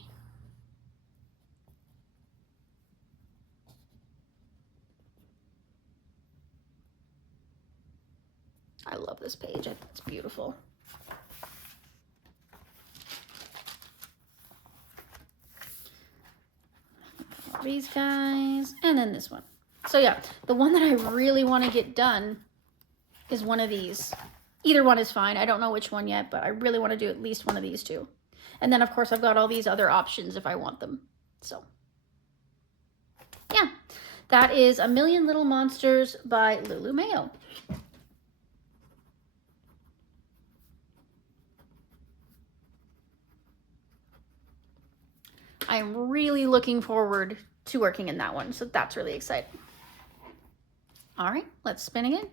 I love this page. I think it's beautiful. All these guys, and then this one. So yeah, the one that I really want to get done is one of these. Either one is fine. I don't know which one yet, but I really want to do at least one of these two. And then of course I've got all these other options if I want them. So yeah, that is A Million Little Monsters by Lulu Mayo. I'm really looking forward to working in that one, so that's really exciting. All right, let's spin again.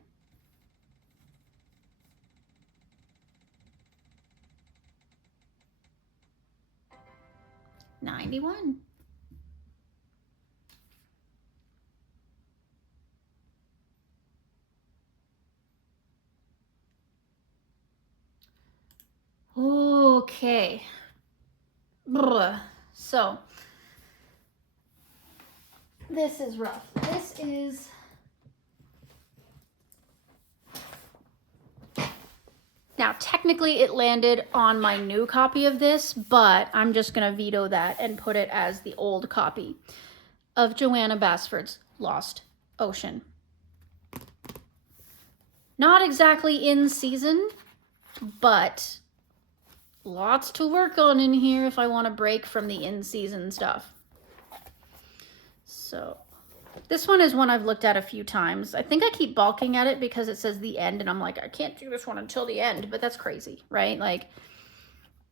$91. Oh, Okay. So, this is rough. This is... Now, technically it landed on my new copy of this, but I'm just going to veto that and put it as the old copy of Joanna Basford's Lost Ocean. Not exactly in season, but lots to work on in here if I want to break from the in-season stuff. So this one is one I've looked at a few times. I think I keep balking at it because it says the end, and I'm like, I can't do this one until the end, but that's crazy, right? Like,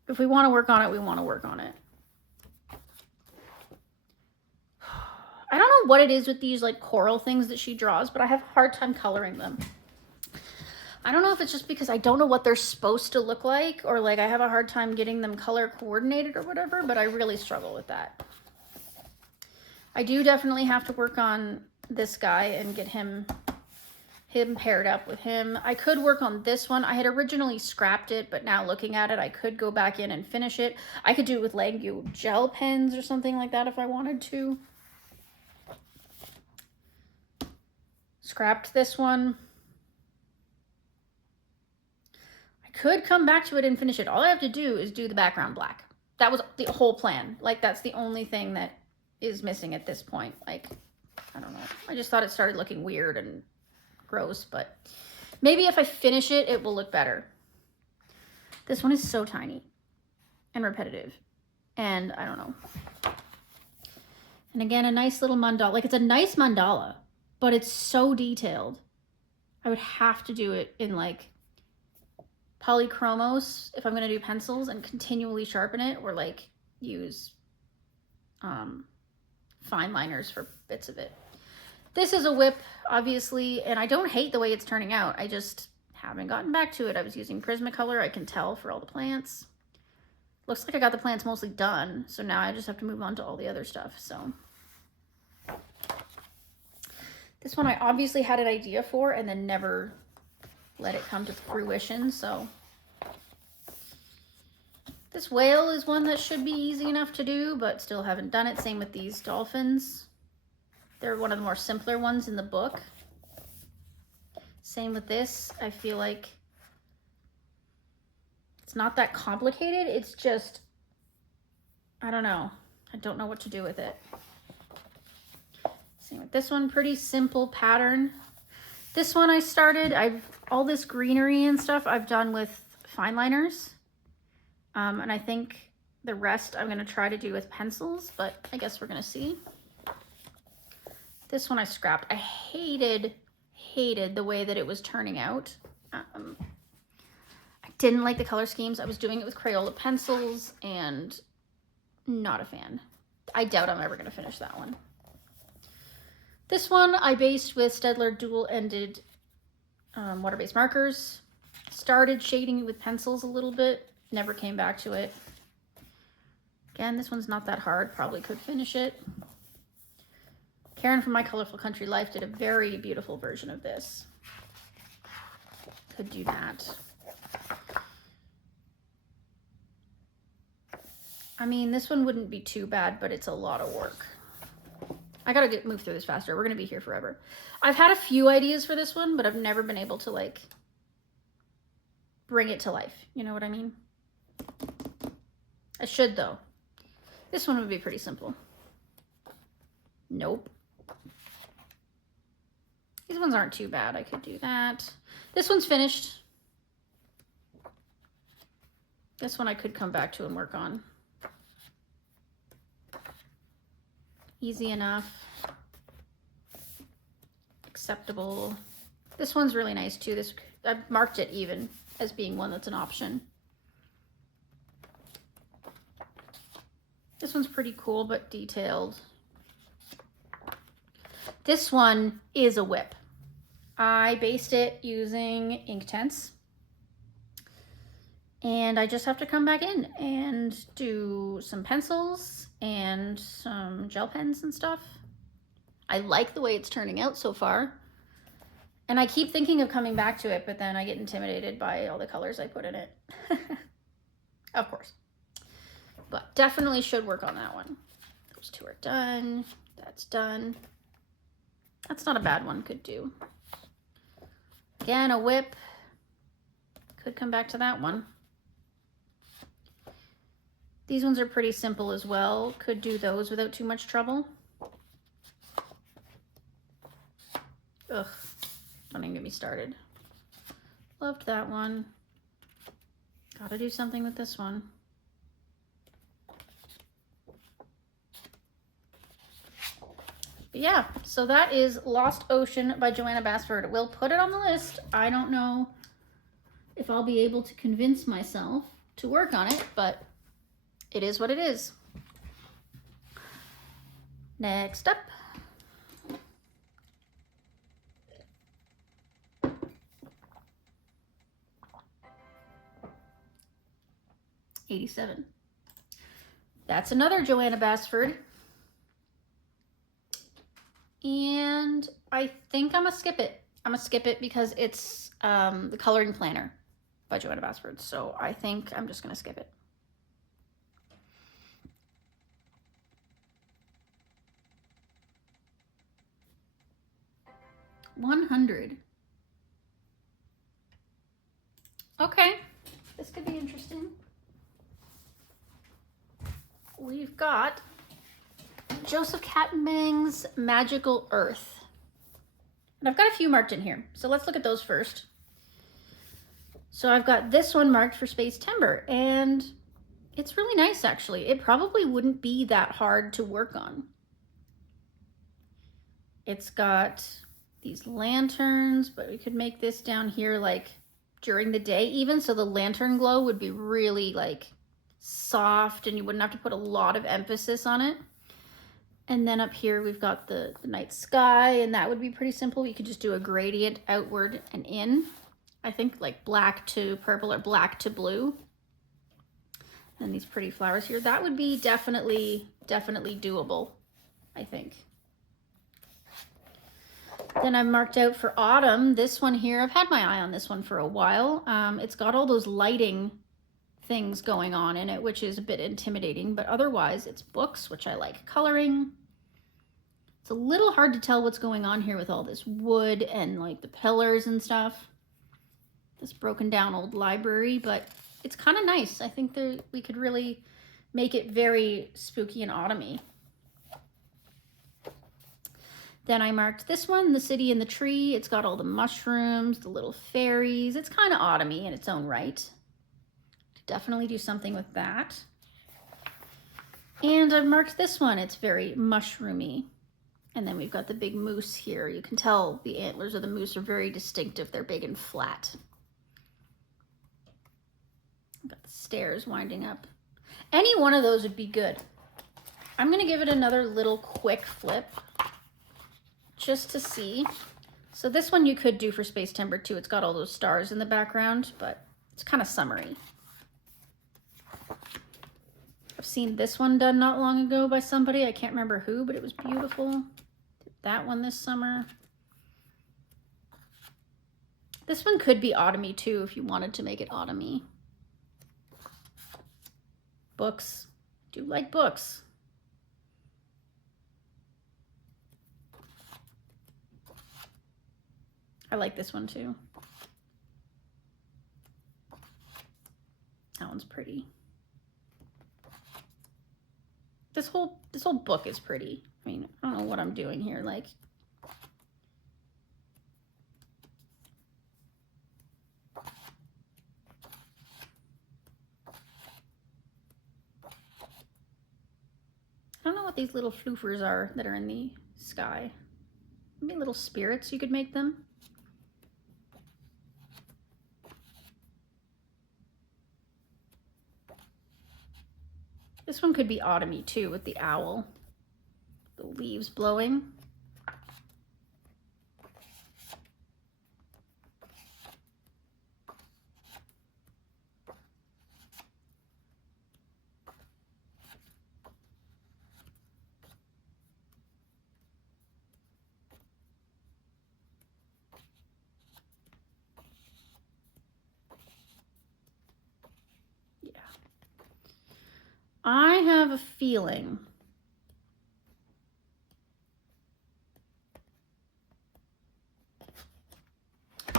if we want to work on it, we want to work on it. I don't know what it is with these like coral things that she draws, but I have a hard time coloring them. I don't know if it's just because I don't know what they're supposed to look like, or like I have a hard time getting them color coordinated or whatever, but I really struggle with that. I do definitely have to work on this guy and get him paired up with him. I could work on this one. I had originally scrapped it, but now looking at it, I could go back in and finish it. I could do it with Lego gel pens or something like that if I wanted to. Scrapped this one. I could come back to it and finish it. All I have to do is do the background black. That was the whole plan. Like, that's the only thing that is missing at this point. Like, I don't know. I just thought it started looking weird and gross, but maybe if I finish it, it will look better. This one is so tiny and repetitive, and I don't know. And again, a nice little mandala. Like, it's a nice mandala, but it's so detailed. I would have to do it in like polychromos if I'm going to do pencils and continually sharpen it, or like use fine liners for bits of it. This is a whip, obviously, and I don't hate the way it's turning out. I just haven't gotten back to it. I was using Prismacolor, I can tell, for all the plants. Looks like I got the plants mostly done, so now I just have to move on to all the other stuff. So this one I obviously had an idea for and then never let it come to fruition, so this whale is one that should be easy enough to do, but still haven't done it. Same with these dolphins. They're one of the more simpler ones in the book. Same with this. I feel like it's not that complicated. It's just, I don't know. I don't know what to do with it. Same with this one, pretty simple pattern. This one I started, all this greenery and stuff I've done with fine liners. And I think the rest I'm going to try to do with pencils, but I guess we're going to see. This one I scrapped. I hated the way that it was turning out. I didn't like the color schemes. I was doing it with Crayola pencils and not a fan. I doubt I'm ever going to finish that one. This one I based with Staedtler dual-ended water-based markers. Started shading it with pencils a little bit. Never came back to it. Again, this one's not that hard. Probably could finish it. Karen from My Colorful Country Life did a very beautiful version of this. Could do that. I mean, this one wouldn't be too bad, but it's a lot of work. I gotta move through this faster. We're gonna be here forever. I've had a few ideas for this one, but I've never been able to like bring it to life. You know what I mean? I should though. This one would be pretty simple. Nope. These ones aren't too bad. I could do that. This one's finished. This one I could come back to and work on. Easy enough. Acceptable. This one's really nice too. This, I've marked it even as being one that's an option. This one's pretty cool, but detailed. This one is a whip. I based it using Inktense. And I just have to come back in and do some pencils and some gel pens and stuff. I like the way it's turning out so far. And I keep thinking of coming back to it, but then I get intimidated by all the colors I put in it. of course. But definitely should work on that one. Those two are done. That's done. That's not a bad one, could do. Again, a whip. Could come back to that one. These ones are pretty simple as well. Could do those without too much trouble. Ugh, don't even get me started. Loved that one. Gotta do something with this one. But yeah, so that is Lost Ocean by Joanna Basford. We'll put it on the list. I don't know if I'll be able to convince myself to work on it, but it is what it is. Next up. '87. That's another Joanna Basford. And I think I'm gonna skip it. I'm gonna skip it because it's the Coloring Planner by Joanna Basford. So I think I'm just gonna skip it. $100. Okay, this could be interesting. We've got Joseph Katenbang's Magical Earth. And I've got a few marked in here, so let's look at those first. So I've got this one marked for Space Timber, and it's really nice actually. It probably wouldn't be that hard to work on. It's got these lanterns, but we could make this down here like during the day even, so the lantern glow would be really like soft and you wouldn't have to put a lot of emphasis on it. And then up here we've got the night sky, and that would be pretty simple. You could just do a gradient outward and in. I think like black to purple or black to blue. And these pretty flowers here. That would be definitely doable, I think. Then I've marked out for autumn, this one here. I've had my eye on this one for a while. It's got all those lighting things going on in it, which is a bit intimidating, but otherwise it's books, which I like coloring. It's a little hard to tell what's going on here with all this wood and like the pillars and stuff. This broken down old library, but it's kind of nice. I think we could really make it very spooky and autumny. Then I marked this one, The City in the Tree. It's got all the mushrooms, the little fairies. It's kind of autumny in its own right. Definitely do something with that. And I've marked this one. It's very mushroomy. And then we've got the big moose here. You can tell the antlers of the moose are very distinctive. They're big and flat. I've got the stairs winding up. Any one of those would be good. I'm going to give it another little quick flip just to see. So this one you could do for Space Timber too. It's got all those stars in the background, but it's kind of summery. I've seen this one done not long ago by somebody. I can't remember who, but it was beautiful. Did that one this summer. This one could be autumny too if you wanted to make it autumny. Books. Do like books. I like this one too. That one's pretty. This whole book is pretty. I mean, I don't know what I'm doing here. Like, I don't know what these little floofers are that are in the sky. Maybe little spirits, you could make them. This one could be autumny too with the owl, the leaves blowing. Yeah, I have a feeling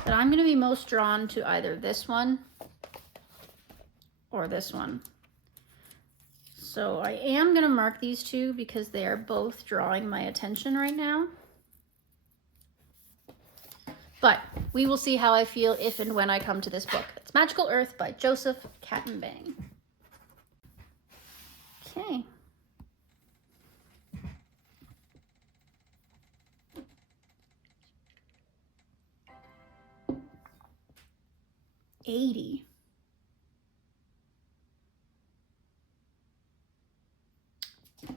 that I'm going to be most drawn to either this one or this one. So I am going to mark these two because they are both drawing my attention right now. But we will see how I feel if and when I come to this book. It's Magical Earth by Joseph Katenbang. Okay. $80.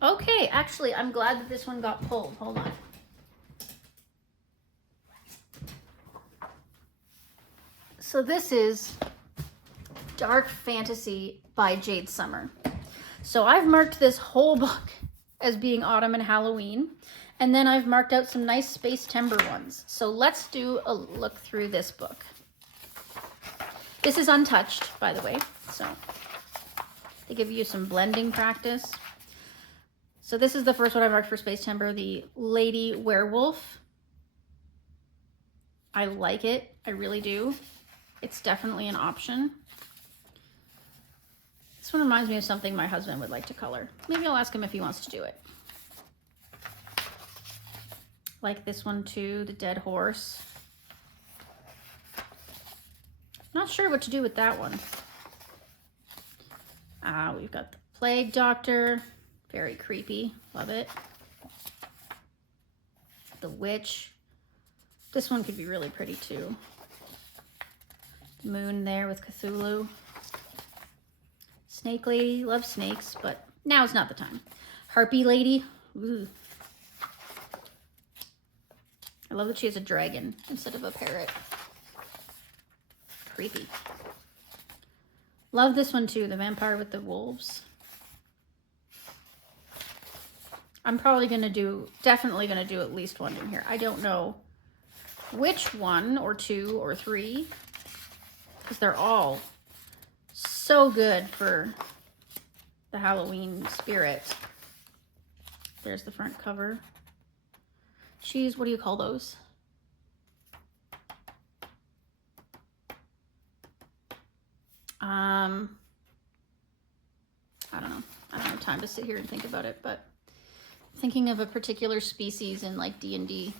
Okay, actually, I'm glad that this one got pulled. Hold on. So this is Dark Fantasy by Jade Summer. So I've marked this whole book as being autumn and Halloween, and then I've marked out some nice space timber ones. So let's do a look through this book. This is untouched, by the way, so they give you some blending practice. So this is the first one I marked for space timber, the Lady Werewolf. I like it, I really do. It's definitely an option. This one reminds me of something my husband would like to color. Maybe I'll ask him if he wants to do it. Like this one too, the Dead Horse. Not sure what to do with that one. We've got the Plague Doctor. Very creepy, love it. The Witch. This one could be really pretty too. Moon there with Cthulhu. Snake Lady, love snakes, but now's not the time. Harpy Lady, ooh. I love that she has a dragon instead of a parrot. Creepy. Love this one too, the Vampire with the Wolves. I'm probably definitely gonna do at least one in here. I don't know which one or two or three, because they're all so good for the Halloween spirit. There's the front cover. She's, what do you call those? I don't know. I don't have time to sit here and think about it, but thinking of a particular species in like D&D.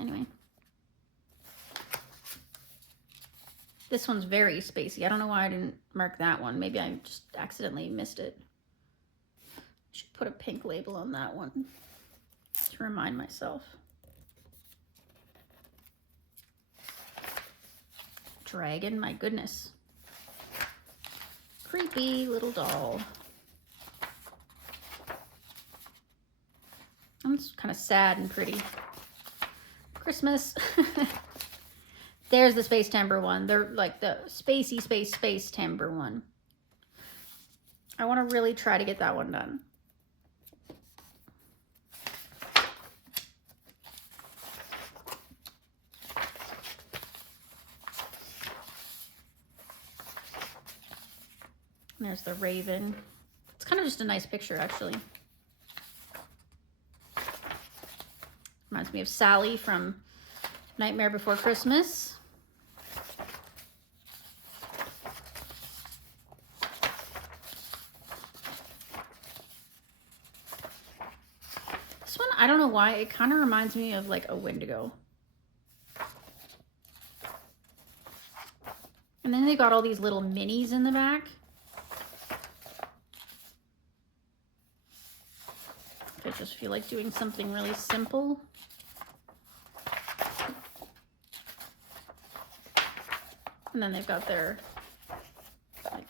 Anyway. This one's very spacey. I don't know why I didn't mark that one. Maybe I just accidentally missed it. I should put a pink label on that one to remind myself. Dragon, my goodness. Creepy little doll. It's kind of sad and pretty. Christmas. There's the space timber one. They're like the spacey space timber one. I want to really try to get that one done. And there's the raven. It's kind of just a nice picture, actually. Reminds me of Sally from Nightmare Before Christmas. This one, I don't know why, it kind of reminds me of like a Wendigo. And then they got all these little minis in the back. I just feel like doing something really simple. And then they've got their like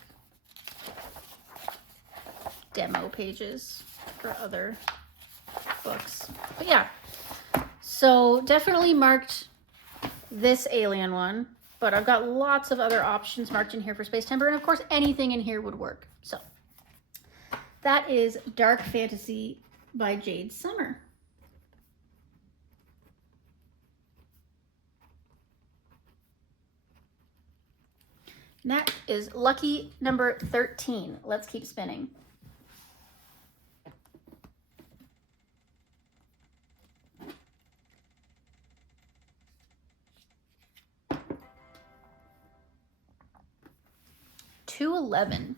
demo pages for other books. But yeah, so definitely marked this alien one, but I've got lots of other options marked in here for space timber, and of course anything in here would work. So that is Dark Fantasy by Jade Summer. And that is lucky number 13. Let's keep spinning. 211.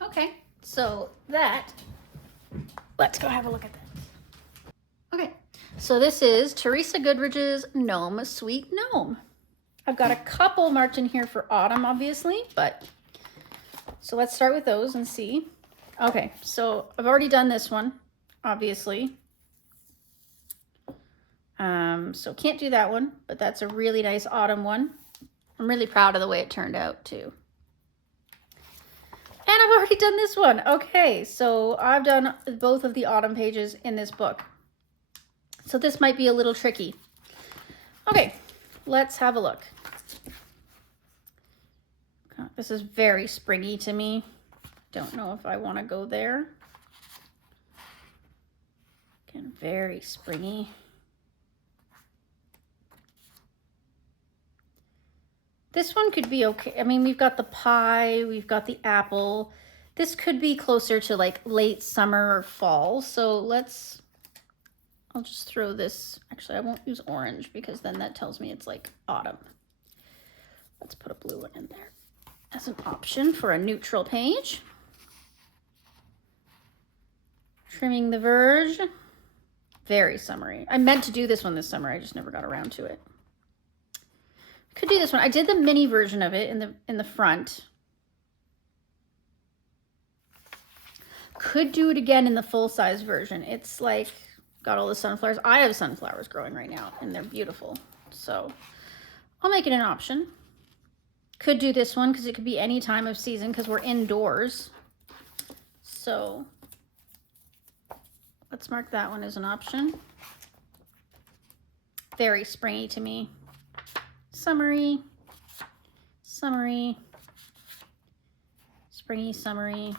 Okay, so let's go have a look at that. Okay, so this is Teresa Goodridge's Gnome, Sweet Gnome. I've got a couple marked in here for autumn, obviously, but so let's start with those and see. Okay, so I've already done this one, obviously. So can't do that one, but that's a really nice autumn one. I'm really proud of the way it turned out too. And I've already done this one. Okay, so I've done both of the autumn pages in this book. So this might be a little tricky. Okay, let's have a look. This is very springy to me. Don't know if I want to go there. Again, very springy. This one could be okay. I mean, we've got the pie, we've got the apple. This could be closer to like late summer or fall. So I'll just throw this. Actually, I won't use orange because then that tells me it's like autumn. Let's put a blue one in there as an option for a neutral page. Trimming the verge. Very summery. I meant to do this one this summer. I just never got around to it. Could do this one. I did the mini version of it in the front. Could do it again in the full-size version. It's like got all the sunflowers. I have sunflowers growing right now and they're beautiful. So I'll make it an option. Could do this one because it could be any time of season because we're indoors. So let's mark that one as an option. Very springy to me. Summery, summery, springy, summery.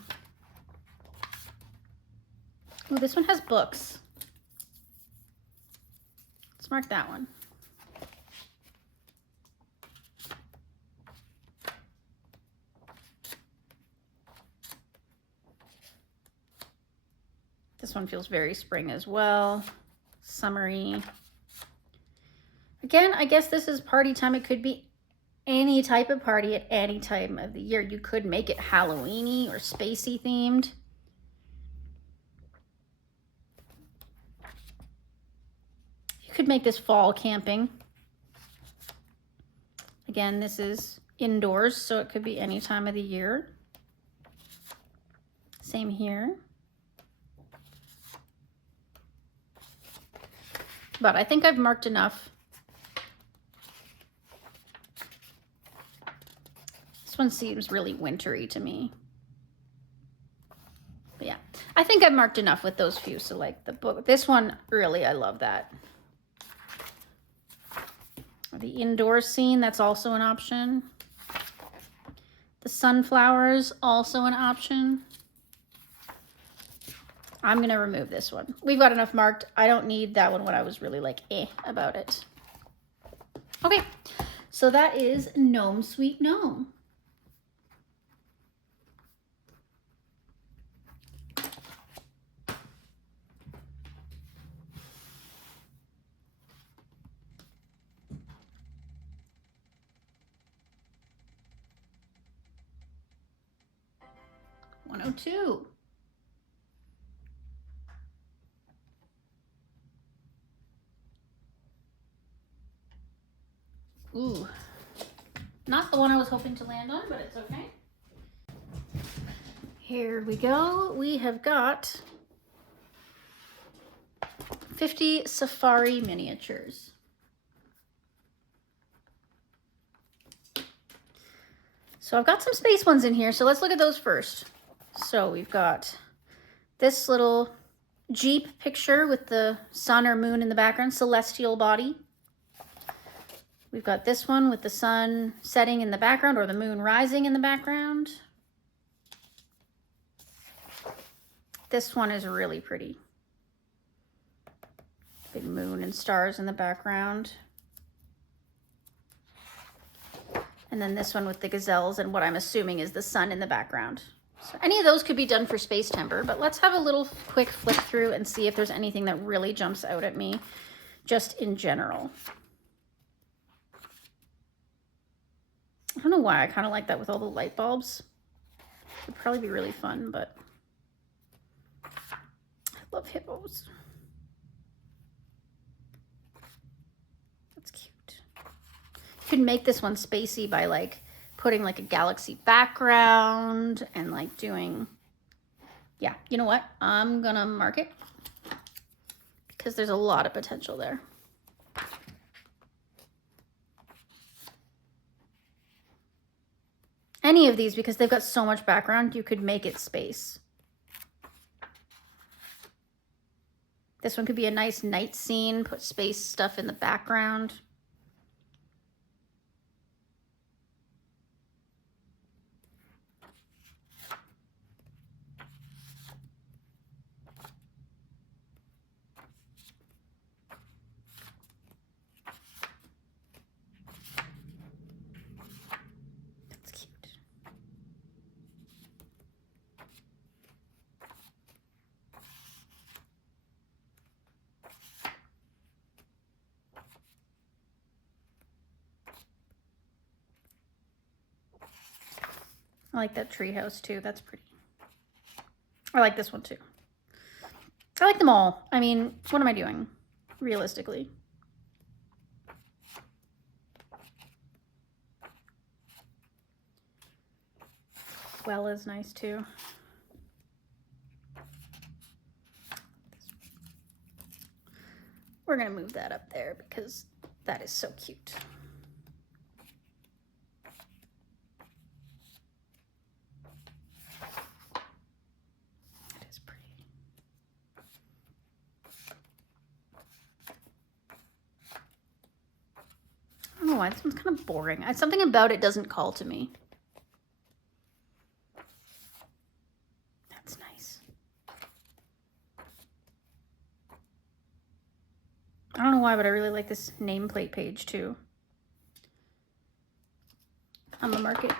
Oh, this one has books. Let's mark that one. This one feels very spring as well. Summery. Again, I guess this is party time. It could be any type of party at any time of the year. You could make it Halloween-y or spacey themed. You could make this fall camping. Again, this is indoors, so it could be any time of the year. Same here. But I think I've marked enough. This one seems really wintry to me. But yeah, I think I've marked enough with those few. So like the book, this one, really, I love that. The indoor scene, that's also an option. The sunflowers, also an option. I'm gonna remove this one. We've got enough marked. I don't need that one when I was really like about it. Okay, so that is Gnome, Sweet Gnome. Two. Ooh, not the one I was hoping to land on, but it's okay. Here we go. We have got 50 safari miniatures. So I've got some space ones in here, so let's look at those first. So we've got this little Jeep picture with the sun or moon in the background, celestial body. We've got this one with the sun setting in the background or the moon rising in the background. This one is really pretty. Big moon and stars in the background. And then this one with the gazelles and what I'm assuming is the sun in the background. So any of those could be done for space timber, but let's have a little quick flick through and see if there's anything that really jumps out at me just in general. I don't know why I kind of like that with all the light bulbs. It'd probably be really fun, but I love hippos. That's cute. You could make this one spacey by like putting like a galaxy background and like doing, yeah, you know what? I'm gonna mark it because there's a lot of potential there. Any of these, because they've got so much background, you could make it space. This one could be a nice night scene, put space stuff in the background. I like that treehouse too. That's pretty. I like this one too. I like them all. I mean, what am I doing? Realistically. Well is nice too. We're gonna move that up there because that is so cute. I don't know why, this one's kind of boring. Something about it doesn't call to me. That's nice. I don't know why, but I really like this nameplate page too. I'm gonna mark it.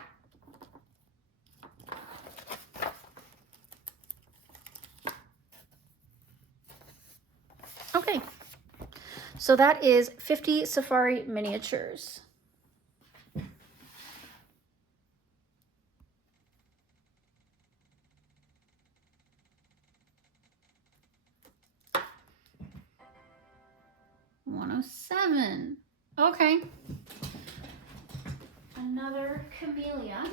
Okay. So that is 50 safari miniatures. $107. Okay. Another camellia.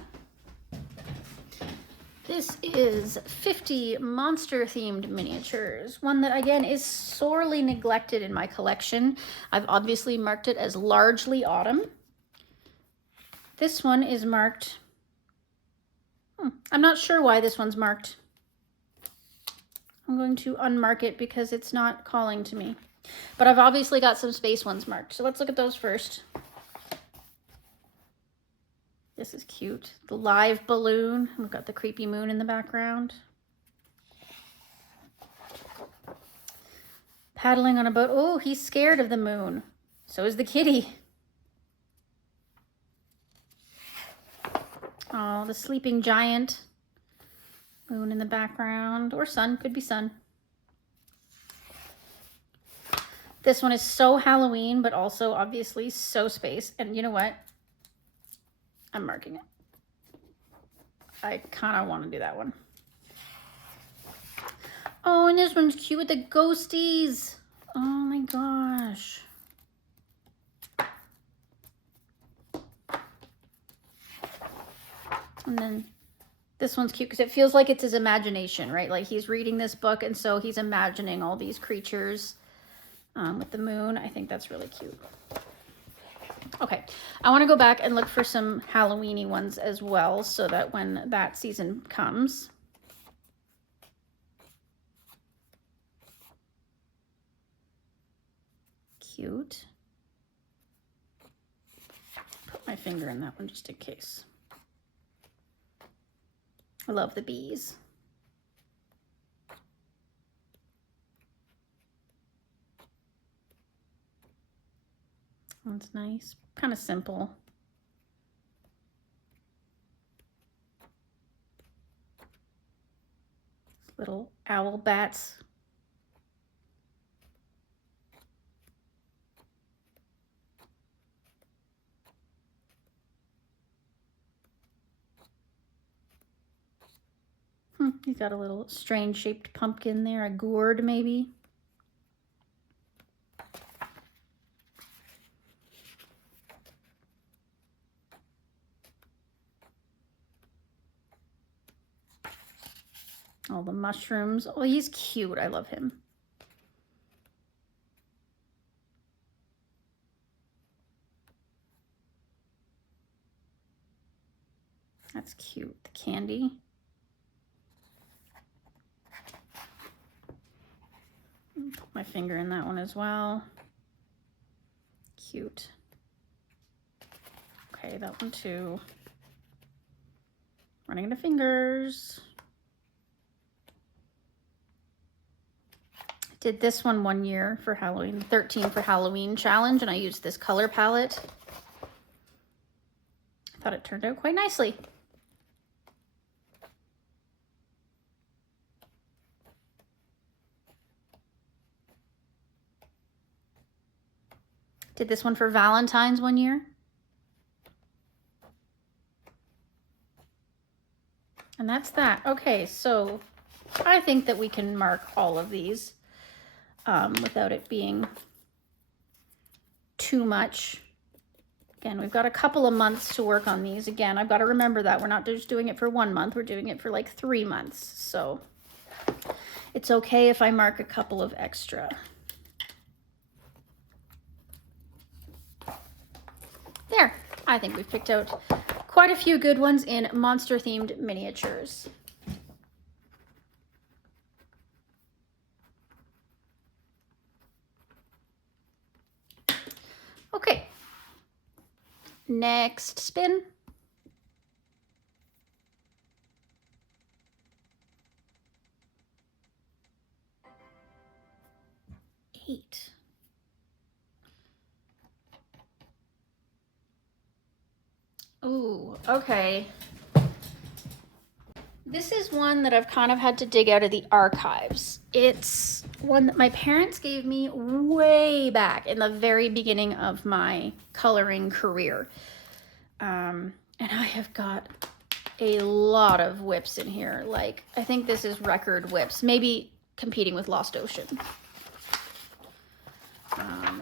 This is 50 monster-themed miniatures. One that, again, is sorely neglected in my collection. I've obviously marked it as largely autumn. This one is marked... I'm not sure why this one's marked. I'm going to unmark it because it's not calling to me. But I've obviously got some space ones marked. So let's look at those first. This is cute. The live balloon. We've got the creepy moon in the background. Paddling on a boat. Oh, he's scared of the moon. So is the kitty. Oh, the sleeping giant. Moon in the background. Or sun. Could be sun. This one is so Halloween, but also obviously so space. And you know what? I'm marking it. I kind of want to do that one. Oh, and this one's cute with the ghosties. Oh my gosh. And then this one's cute because it feels like it's his imagination, right? Like he's reading this book and so he's imagining all these creatures with the moon. I think that's really cute. Okay, I want to go back and look for some Halloween-y ones as well so that when that season comes. Cute. Put my finger in that one just in case. I love the bees. That's nice. Kind of simple. Little owl bats. He's got a little strange shaped pumpkin there, a gourd maybe. All the mushrooms. Oh, he's cute. I love him. That's cute. The candy. Put my finger in that one as well. Cute. Okay, that one too. Running into fingers. Did this one year for Halloween, 13 for Halloween challenge, and I used this color palette. I thought it turned out quite nicely. Did this one for Valentine's one year. And that's that. Okay, so I think that we can mark all of these without it being too much. Again, we've got a couple of months to work on these. Again, I've got to remember that we're not just doing it for 1 month, we're doing it for like 3 months. So it's okay if I mark a couple of extra. There, I think we've picked out quite a few good ones in monster-themed miniatures. Okay, next spin. Eight. Ooh, okay. This is one that I've kind of had to dig out of the archives. It's one that my parents gave me way back in the very beginning of my coloring career. And I have got a lot of whips in here. Like, I think this is record whips, maybe competing with Lost Ocean.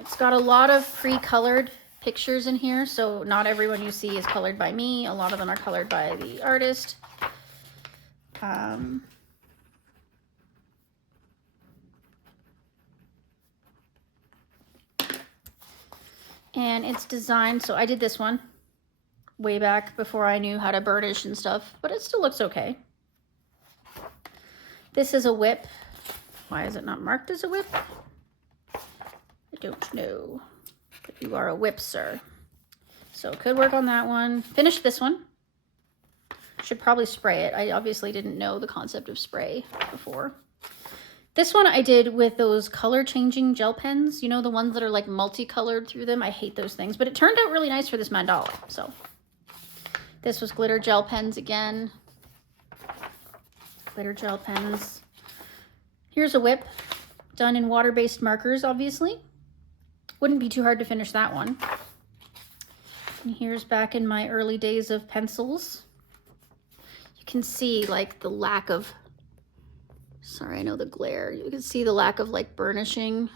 It's got a lot of pre-colored pictures in here, so not everyone you see is colored by me. A lot of them are colored by the artist. And it's designed, so I did this one way back before I knew how to burnish and stuff, but it still looks okay. This is a whip. Why is it not marked as a whip? I don't know, but you are a whip, sir. So could work on that one. Finished this one. Should probably spray it. I obviously didn't know the concept of spray before. This one I did with those color changing gel pens. You know, the ones that are like multicolored through them. I hate those things, but it turned out really nice for this mandala. So this was glitter gel pens again. Glitter gel pens. Here's a whip done in water-based markers, obviously. Wouldn't be too hard to finish that one. And here's back in my early days of pencils. You can see like the lack of, sorry, I know the glare. You can see the lack of like burnishing.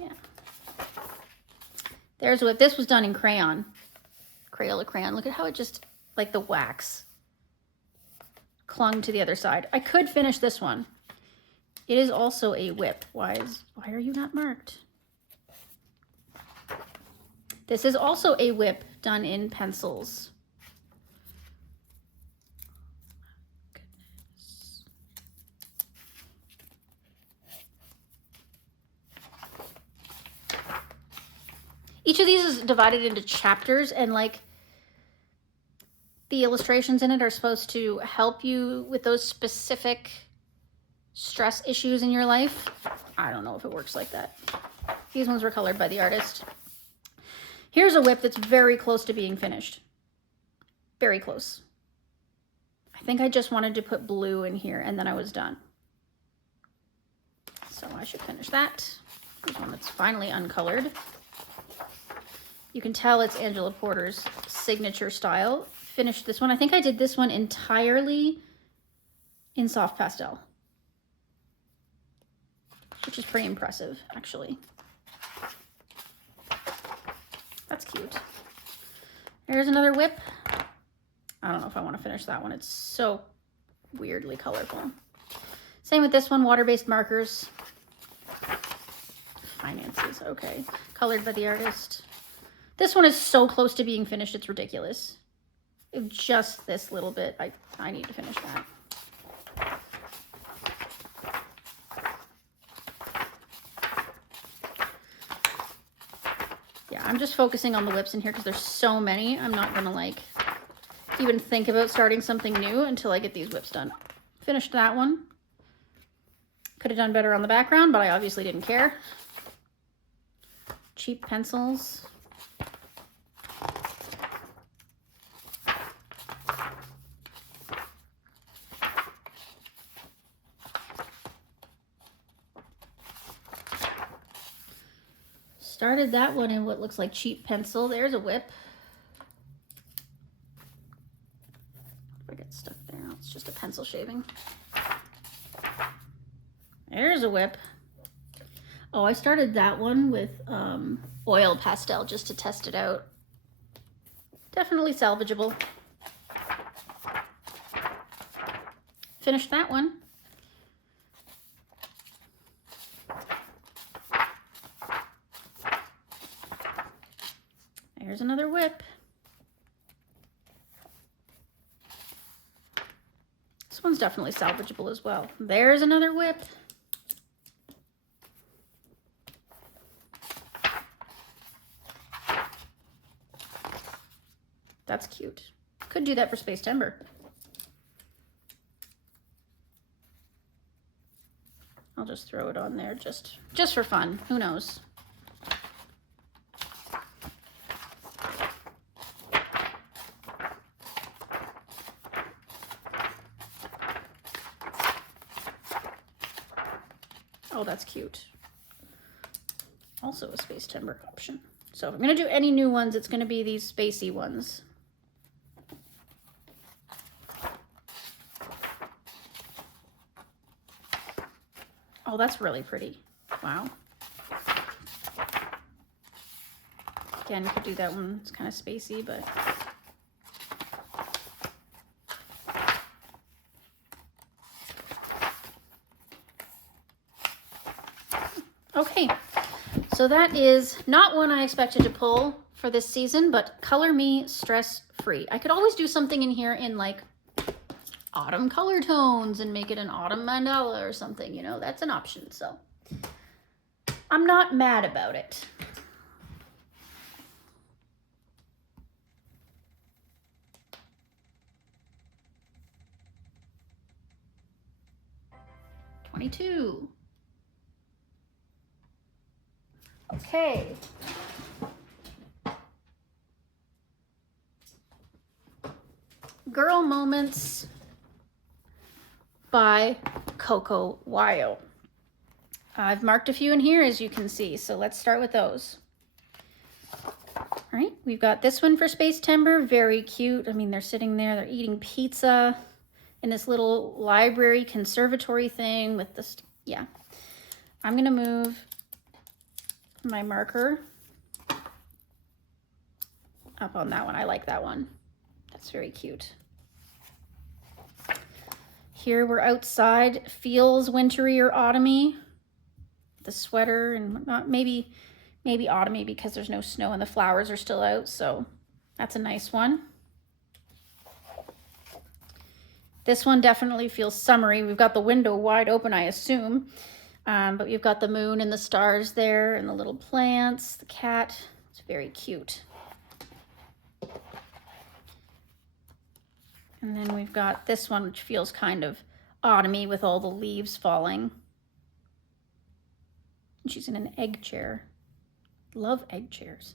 Yeah. There's what this was done in crayon. Crayola crayon. Look at how it just, like the wax clung to the other side. I could finish this one. It is also a whip. Why are you not marked? This is also a whip done in pencils. Goodness. Each of these is divided into chapters, and like the illustrations in it are supposed to help you with those specific stress issues in your life. I don't know if it works like that. These ones were colored by the artist. Here's a whip that's very close to being finished. Very close. I think I just wanted to put blue in here and then I was done. So I should finish that. There's one that's finally uncolored. You can tell it's Angela Porter's signature style. finished this one. I think I did this one entirely in soft pastel, which is pretty impressive, actually. That's cute. There's another whip. I don't know if I want to finish that one. It's so weirdly colorful. Same with this one, water-based markers. Finances, okay. Colored by the artist. This one is so close to being finished, it's ridiculous. Just this little bit, I need to finish that. Yeah, I'm just focusing on the whips in here because there's so many. I'm not gonna like even think about starting something new until I get these whips done. Finished that one. Could have done better on the background, but I obviously didn't care. Cheap pencils. Started that one in what looks like cheap pencil. There's a whip. If I get stuck there, it's just a pencil shaving. There's a whip. Oh, I started that one with oil pastel just to test it out. Definitely salvageable. Finished that one. There's another whip. This one's definitely salvageable as well. There's another whip. That's cute. Could do that for Space Timber. I'll just throw it on there just for fun. Who knows? Oh, that's cute. Also a Space Timber option. So if I'm going to do any new ones, it's going to be these spacey ones. Oh, that's really pretty. Wow. Again, you could do that one. It's kind of spacey, but... Okay, so that is not one I expected to pull for this season, but Color Me Stress Free. I could always do something in here in like autumn color tones and make it an autumn mandala or something, you know, that's an option. So I'm not mad about it. $22. Okay. Girl Moments by Coco Wyo. I've marked a few in here, as you can see, so let's start with those. All right, we've got this one for Space Timber, very cute. I mean, they're sitting there, they're eating pizza in this little library conservatory thing with this, yeah. I'm gonna move my marker up on that one. I like that one. That's very cute. Here we're outside, feels wintry or autumny. The sweater and whatnot, maybe autumny because there's no snow and the flowers are still out, so that's a nice one. This one definitely feels summery. We've got the window wide open, I assume, but you've got the moon and the stars there and the little plants, the cat. It's very cute. And then we've got this one, which feels kind of autumny with all the leaves falling. And she's in an egg chair. Love egg chairs.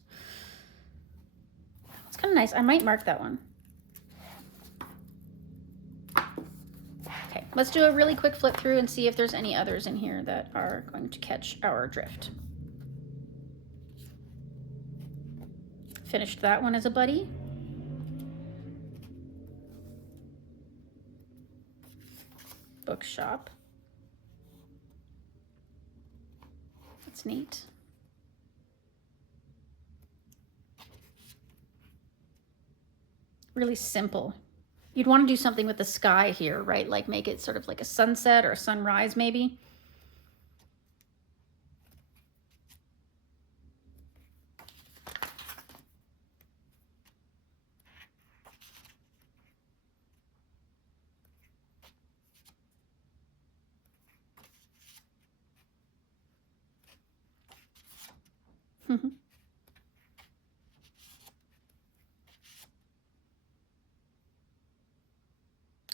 It's kind of nice. I might mark that one. Okay, let's do a really quick flip through and see if there's any others in here that are going to catch our drift. Finished that one as a buddy. bookshop. That's neat. Really simple. You'd want to do something with the sky here, right? Like make it sort of like a sunset or a sunrise maybe.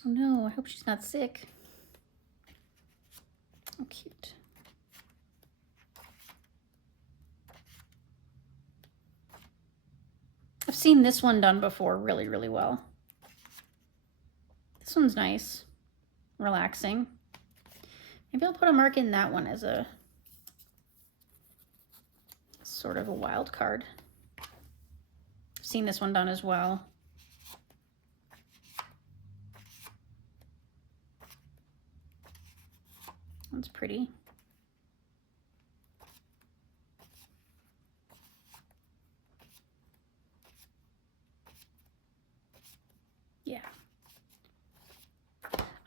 Oh no, I hope she's not sick. Oh, cute. I've seen this one done before really, really well. This one's nice, relaxing. Maybe I'll put a mark in that one as a sort of a wild card. I've seen this one done as well. That's pretty. Yeah.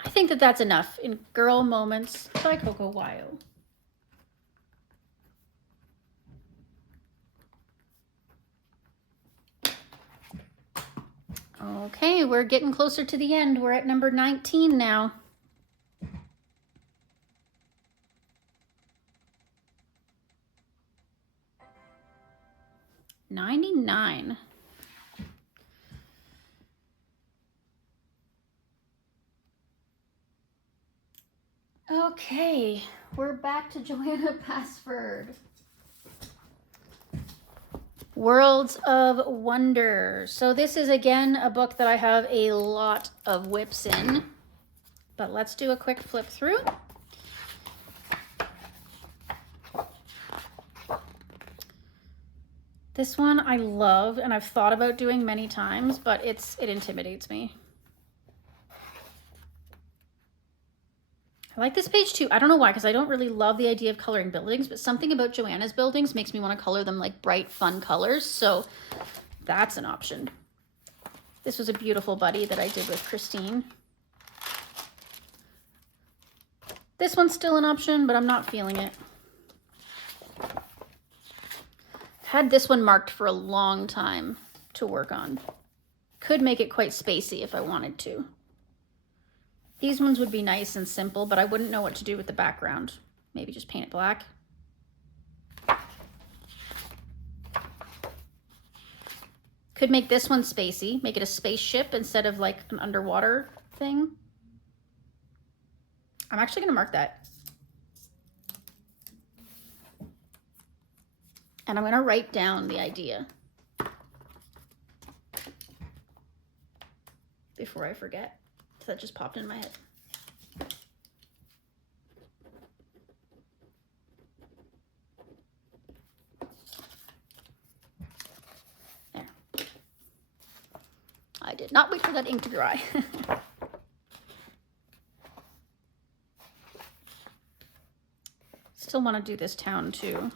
I think that that's enough in Girl Moments by Coco Wyo. Okay, we're getting closer to the end. We're at number 19 now. 99. Okay, we're back to Joanna Basford. Worlds of Wonder. So this is again a book that I have a lot of whips in, but let's do a quick flip through. This one I love and I've thought about doing many times, but it intimidates me. I like this page too. I don't know why, because I don't really love the idea of coloring buildings, but something about Joanna's buildings makes me want to color them like bright, fun colors. So that's an option. This was a beautiful buddy that I did with Christine. This one's still an option, but I'm not feeling it. Had this one marked for a long time to work on. Could make it quite spacey if I wanted to. These ones would be nice and simple, but I wouldn't know what to do with the background. Maybe just paint it black. Could make this one spacey, make it a spaceship instead of like an underwater thing. I'm actually gonna mark that. And I'm gonna write down the idea before I forget. So that just popped in my head. There. I did not wait for that ink to dry. Still want to do this town too.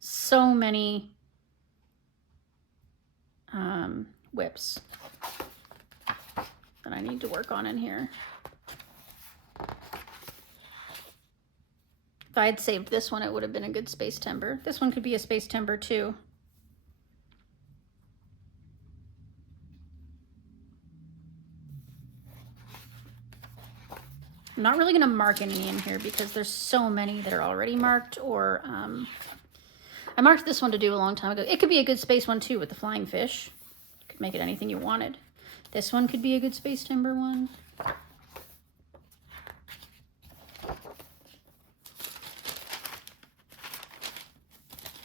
So many whips that I need to work on in here. If I had saved this one, it would have been a good space timber. This one could be a space timber too. I'm not really going to mark any in here because there's so many that are already marked, or I marked this one to do a long time ago. It could be a good space one too with the flying fish. You could make it anything you wanted. This one could be a good space timber one.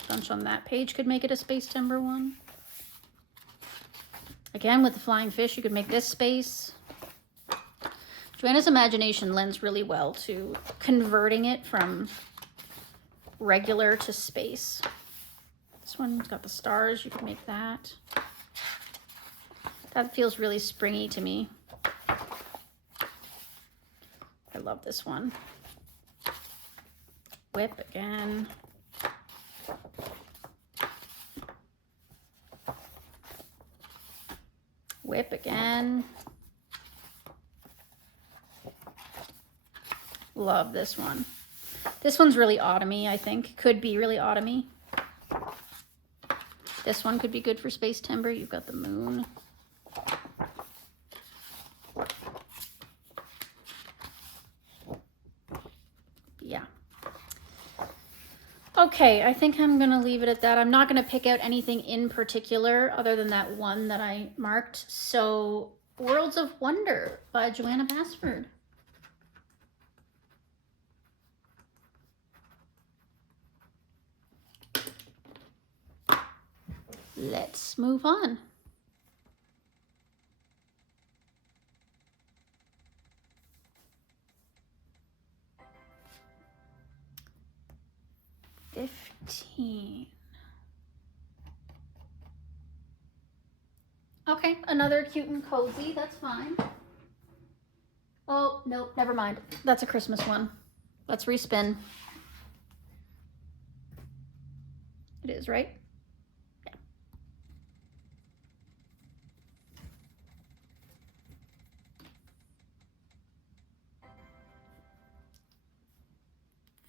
Bunch on that page could make it a space timber one. Again, with the flying fish, you could make this space. Joanna's imagination lends really well to converting it from regular to space. This one's got the stars. You can make that. That feels really springy to me. I love this one. Whip again. Whip again. Love this one. This one's really autumny, I think. Could be really autumny. This one could be good for space timber. You've got the moon. Yeah. Okay, I think I'm going to leave it at that. I'm not going to pick out anything in particular other than that one that I marked. So, Worlds of Wonder by Joanna Basford. Let's move on. Okay, another cute and cozy, that's fine. Oh, no, never mind. That's a Christmas one. Let's respin. It is, right? Yeah.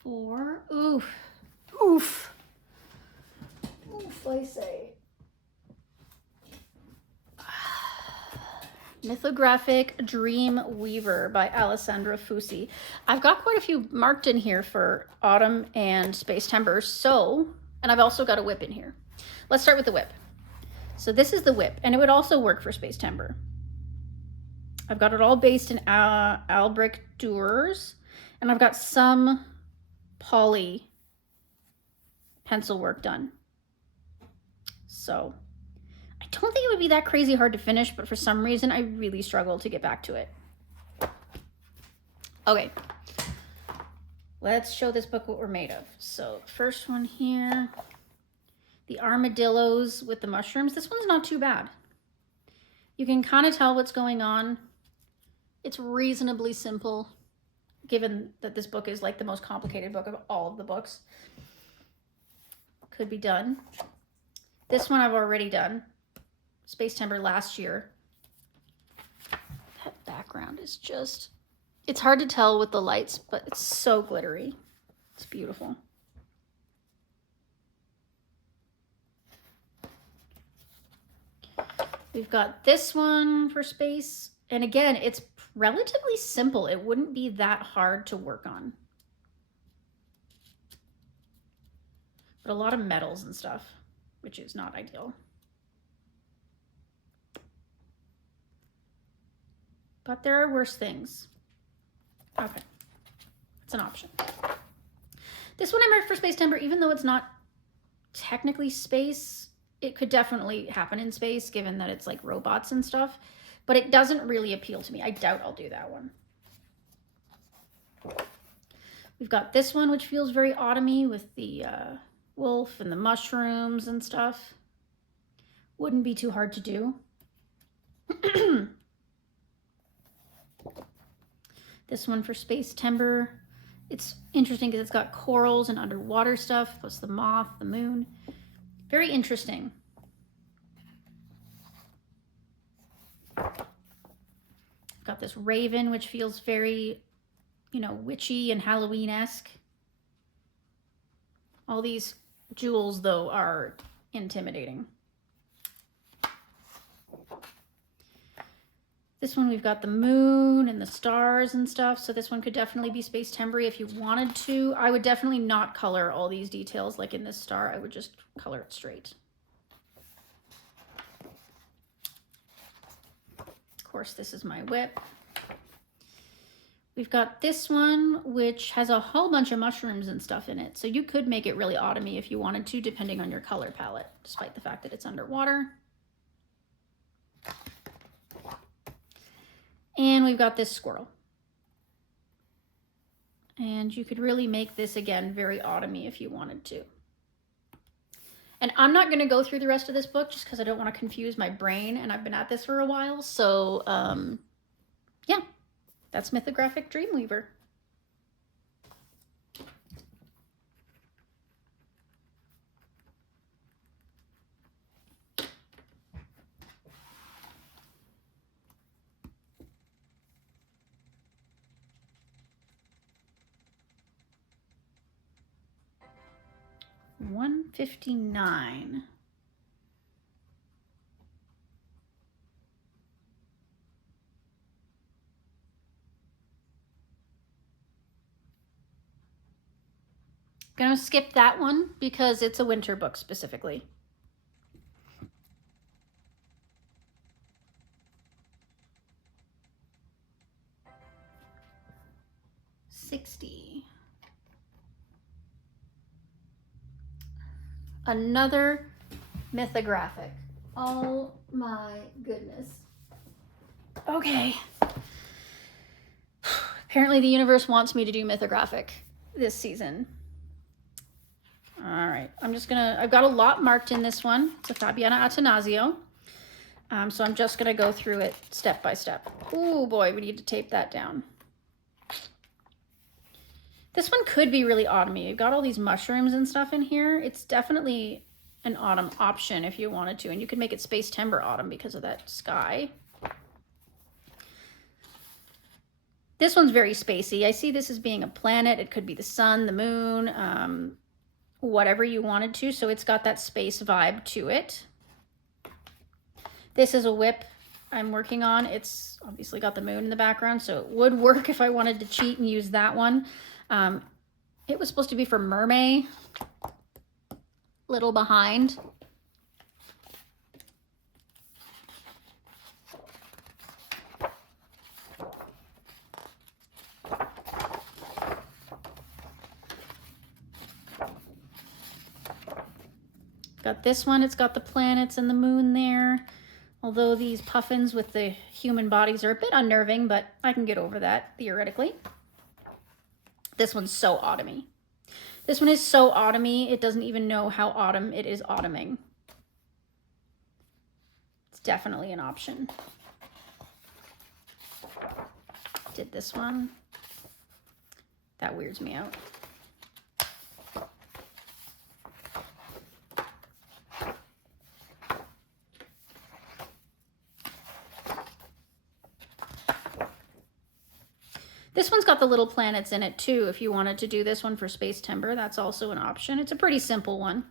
Four. Oof. Oof. Oof, I say. Mythographic Dream Weaver by Alexandra Fusi. I've got quite a few marked in here for autumn and space timber, so, and I've also got a whip in here. Let's start with the whip. So this is the whip, and it would also work for space timber. I've got it all based in Albric Doers, and I've got some poly pencil work done. So I don't think it would be that crazy hard to finish, but for some reason I really struggle to get back to it. Okay, let's show this book what we're made of. So first one here, the armadillos with the mushrooms. This one's not too bad. You can kind of tell what's going on. It's reasonably simple, given that this book is like the most complicated book of all of the books. Could be done. This one I've already done. Space Timber last year. That background is just, it's hard to tell with the lights, but it's so glittery. It's beautiful. We've got this one for space. And again, it's relatively simple. It wouldn't be that hard to work on. But a lot of metals and stuff, which is not ideal. But there are worse things. Okay, it's an option. This one I marked for space timber, even though it's not technically space, it could definitely happen in space given that it's like robots and stuff, but it doesn't really appeal to me. I doubt I'll do that one. We've got this one, which feels very autumny with the wolf and the mushrooms and stuff. Wouldn't be too hard to do. This one for space timber. It's interesting because it's got corals and underwater stuff, plus the moth, the moon. Very interesting. Got this raven, which feels very, you know, witchy and Halloween-esque. All these jewels, though, are intimidating. This one, we've got the moon and the stars and stuff. So this one could definitely be space timber if you wanted to. I would definitely not color all these details like in this star. I would just color it straight. Of course, this is my whip. We've got this one, which has a whole bunch of mushrooms and stuff in it. So you could make it really autumny if you wanted to, depending on your color palette, despite the fact that it's underwater. And we've got this squirrel. And you could really make this, again, very autumny if you wanted to. And I'm not going to go through the rest of this book just because I don't want to confuse my brain, and I've been at this for a while. So, yeah, that's Mythographic Dreamweaver. $159. Gonna skip that one because it's a winter book specifically. $60. Another Mythographic. Oh my goodness. Okay. Apparently the universe wants me to do Mythographic this season. All right, I've got a lot marked in this one. It's a Fabiana Attanasio. So I'm just gonna go through it step by step. Oh boy, we need to tape that down. This one could be really autumny. You've got all these mushrooms and stuff in here. It's definitely an autumn option if you wanted to, and you could make it Space Timber Autumn because of that sky. This one's very spacey. I see this as being a planet. It could be the sun, the moon, whatever you wanted to. So it's got that space vibe to it. This is a whip I'm working on. It's obviously got the moon in the background, so it would work if I wanted to cheat and use that one. It was supposed to be for Mermaid. Little behind. Got this one, it's got the planets and the moon there. Although these puffins with the human bodies are a bit unnerving, but I can get over that, theoretically. This one's so autumny. This one is so autumny, it doesn't even know how autumn it is autumning. It's definitely an option. Did this one. That weirds me out. This one's got the little planets in it too. If you wanted to do this one for Space Timber, that's also an option. It's a pretty simple one.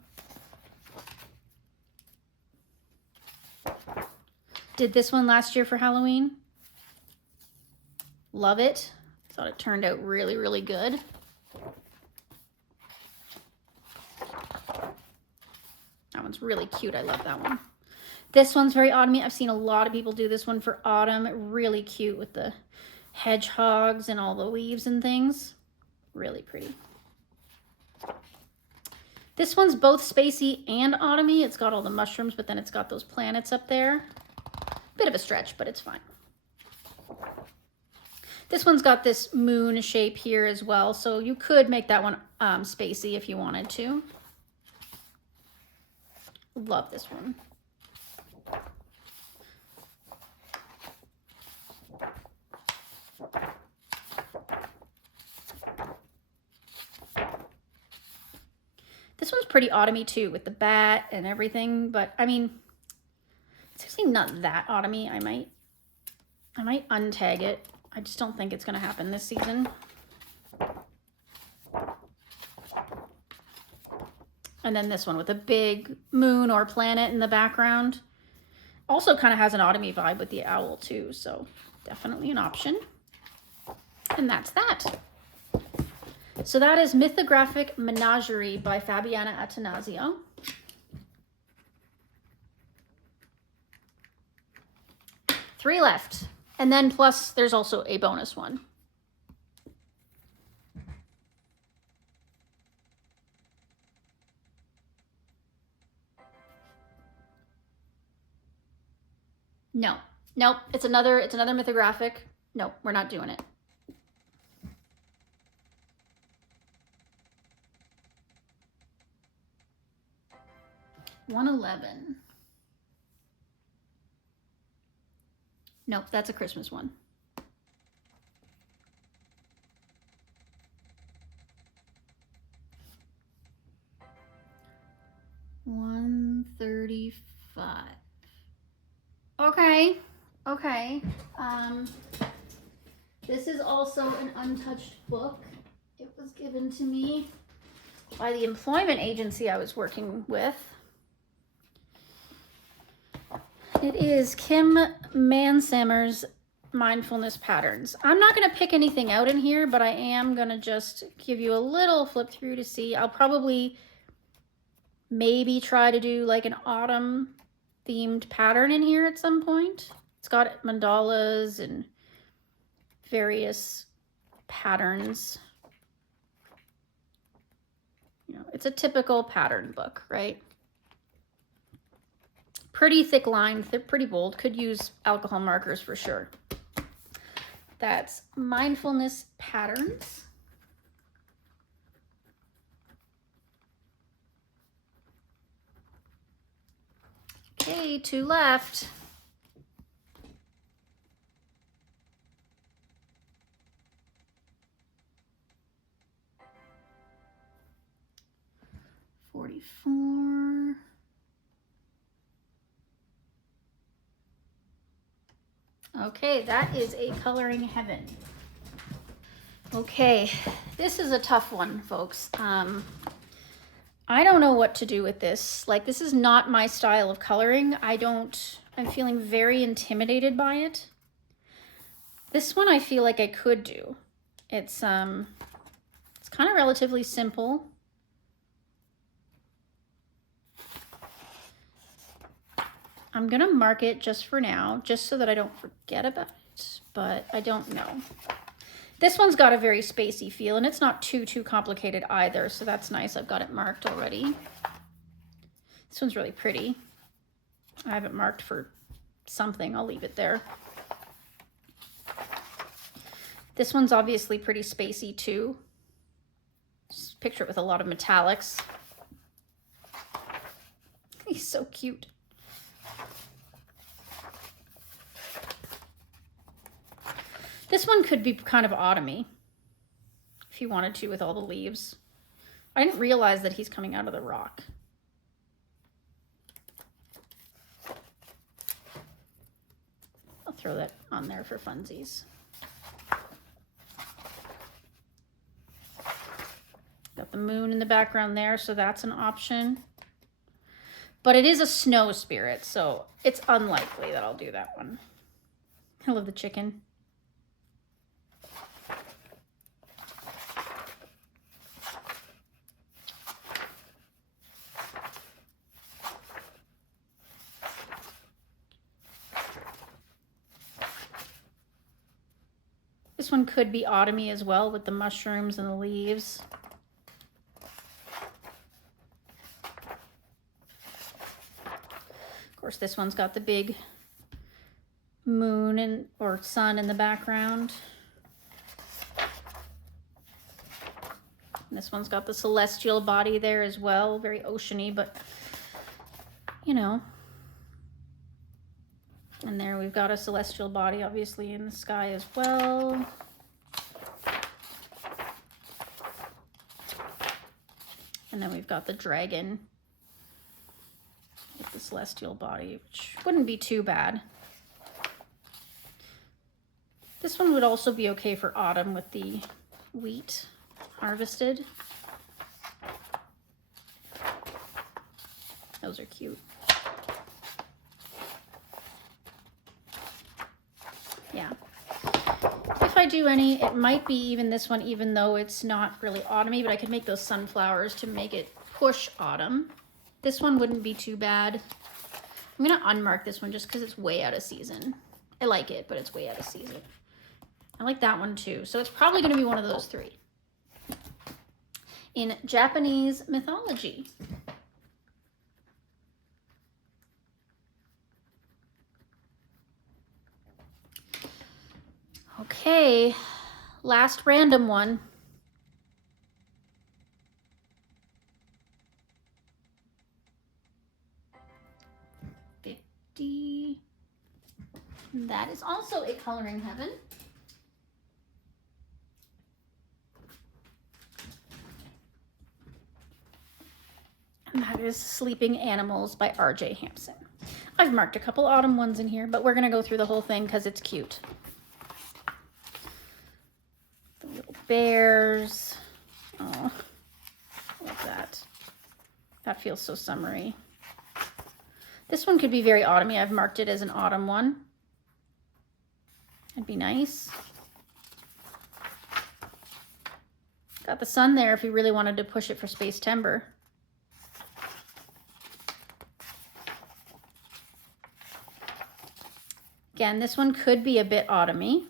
Did this one last year for Halloween. Love it. Thought it turned out really, really good. That one's really cute. I love that one. This one's very autumny. I've seen a lot of people do this one for autumn. Really cute with the hedgehogs and all the leaves and things. Really pretty. This one's both spacey and autumny. It's got all the mushrooms, but then it's got those planets up there. Bit of a stretch, but it's fine. This one's got this moon shape here as well, so you could make that one spacey if you wanted to. Love this one. This one's pretty autumny too, with the bat and everything, but I mean, it's actually not that autumny. I might untag it. I just don't think it's gonna happen this season. And then this one with a big moon or planet in the background. Also kind of has an autumny vibe with the owl too, so definitely an option. And that's that. So that is Mythographic Menagerie by Fabiana Attanasio. Three left. And then plus there's also a bonus one. No. Nope. It's another Mythographic. Nope, we're not doing it. 111. Nope, that's a Christmas one. $135. Okay, okay. This is also an untouched book. It was given to me by the employment agency I was working with. It is Kim Mansammer's Mindfulness Patterns. I'm not going to pick anything out in here, but I am going to just give you a little flip through to see. I'll probably maybe try to do like an autumn themed pattern in here at some point. It's got mandalas and various patterns. You know, it's a typical pattern book, right? Pretty thick line, pretty bold. Could use alcohol markers for sure. That's Mindfulness Patterns. Okay, 2 left. $44. Okay, that is a coloring heaven. Okay, this is a tough one, folks. I don't know what to do with this. Like, this is not my style of coloring. I'm feeling very intimidated by it. This one I feel like I could do. It's kind of relatively simple. I'm gonna mark it just for now, just so that I don't forget about it, but I don't know. This one's got a very spacey feel, and it's not too complicated either, so that's nice. I've got it marked already. This one's really pretty. I have it marked for something. I'll leave it there. This one's obviously pretty spacey too. Just picture it with a lot of metallics. He's so cute. This one could be kind of autumny, if you wanted to, with all the leaves. I didn't realize that he's coming out of the rock. I'll throw that on there for funsies. Got the moon in the background there, so that's an option. But it is a snow spirit, so it's unlikely that I'll do that one. I love the chicken. This one could be autumny as well with the mushrooms and the leaves. Of course, this one's got the big moon or sun in the background. And this one's got the celestial body there as well, very oceany, but you know. And there we've got a celestial body, obviously, in the sky as well. And then we've got the dragon with the celestial body, which wouldn't be too bad. This one would also be okay for autumn with the wheat harvested. Those are cute. Yeah. If I do any, it might be even this one, even though it's not really autumny, but I could make those sunflowers to make it push autumn. This one wouldn't be too bad. I'm gonna unmark this one just because it's way out of season. I like it, but it's way out of season. I like that one too. So it's probably gonna be one of those three. In Japanese mythology. Okay, last random one. That is also a coloring heaven. And that is Sleeping Animals by R.J. Hampson. I've marked a couple autumn ones in here, but we're going to go through the whole thing because it's cute. The little bears. Oh, love that. That feels so summery. This one could be very autumny. I've marked it as an autumn one. That'd be nice. Got the sun there if you really wanted to push it for space timber. Again, this one could be a bit autumny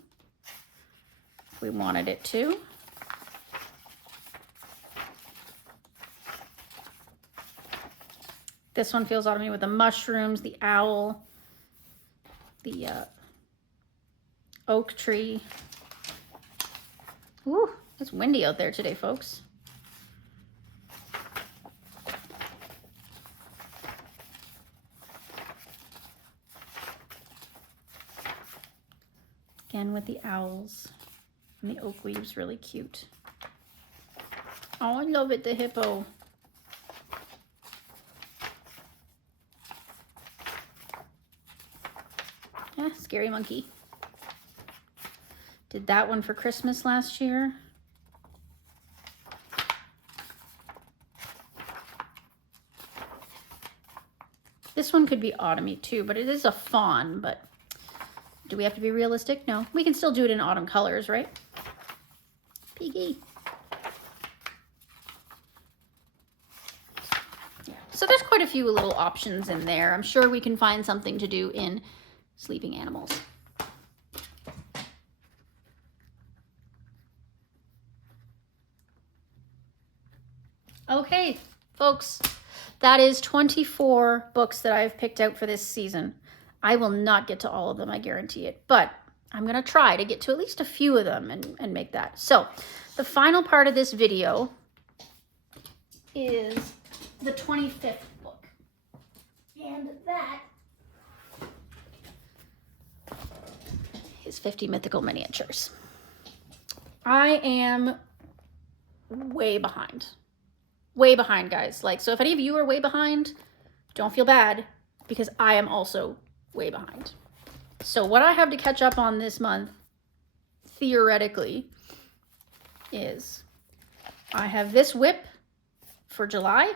if we wanted it to. This one feels autumny with the mushrooms, the owl, the oak tree. Ooh, it's windy out there today, folks. Again with the owls and the oak leaves, really cute. Oh, I love it, the hippo. Yeah, scary monkey. Did that one for Christmas last year. This one could be autumny too, but it is a fawn, but do we have to be realistic? No, we can still do it in autumn colors, right? Piggy. Yeah. So there's quite a few little options in there. I'm sure we can find something to do in Sleeping Animals. Okay, folks, that is 24 books that I've picked out for this season. I will not get to all of them, I guarantee it, but I'm going to try to get to at least a few of them and make that. So the final part of this video is the 25th book. And that is 50 Mythical Miniatures. I am way behind. Way behind, guys. Like, so if any of you are way behind, don't feel bad because I am also way behind. So what I have to catch up on this month, theoretically, is I have this whip for July.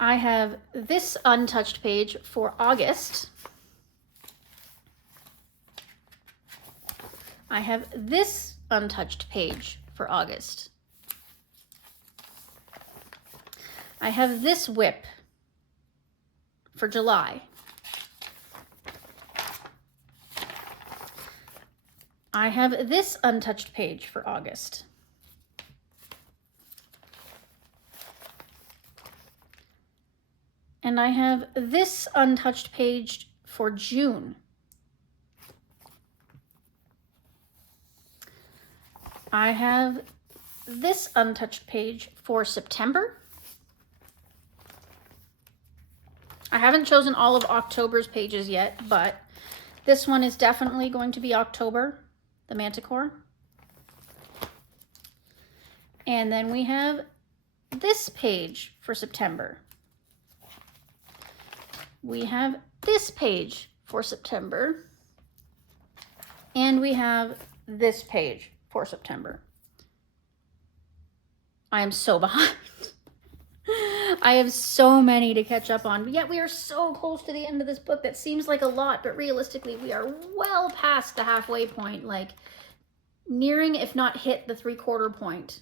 I have this untouched page for August. I have this untouched page for August. I have this whip for July. I have this untouched page for August. And I have this untouched page for June. I have this untouched page for September. I haven't chosen all of October's pages yet, but this one is definitely going to be October, the Manticore. And then we have this page for September. We have this page for September. And we have this page for September. I am so behind. I have so many to catch up on, but yet we are so close to the end of this book. That seems like a lot, but realistically, we are well past the halfway point, like nearing, if not hit, the 3/4 point.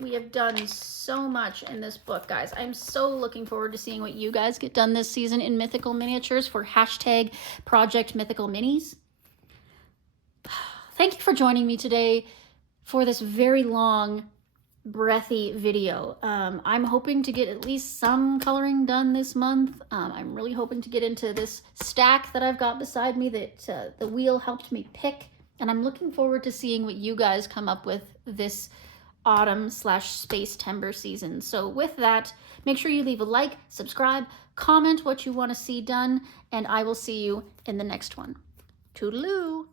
We have done so much in this book, guys. I'm so looking forward to seeing what you guys get done this season in Mythical Miniatures for hashtag Project Mythical Minis. Thank you for joining me today for this very long, breathy video. I'm hoping to get at least some coloring done this month. I'm really hoping to get into this stack that I've got beside me that the wheel helped me pick, and I'm looking forward to seeing what you guys come up with this autumn/space timber season. So with that, make sure you leave a like, subscribe, comment what you want to see done, and I will see you in the next one. Toodaloo!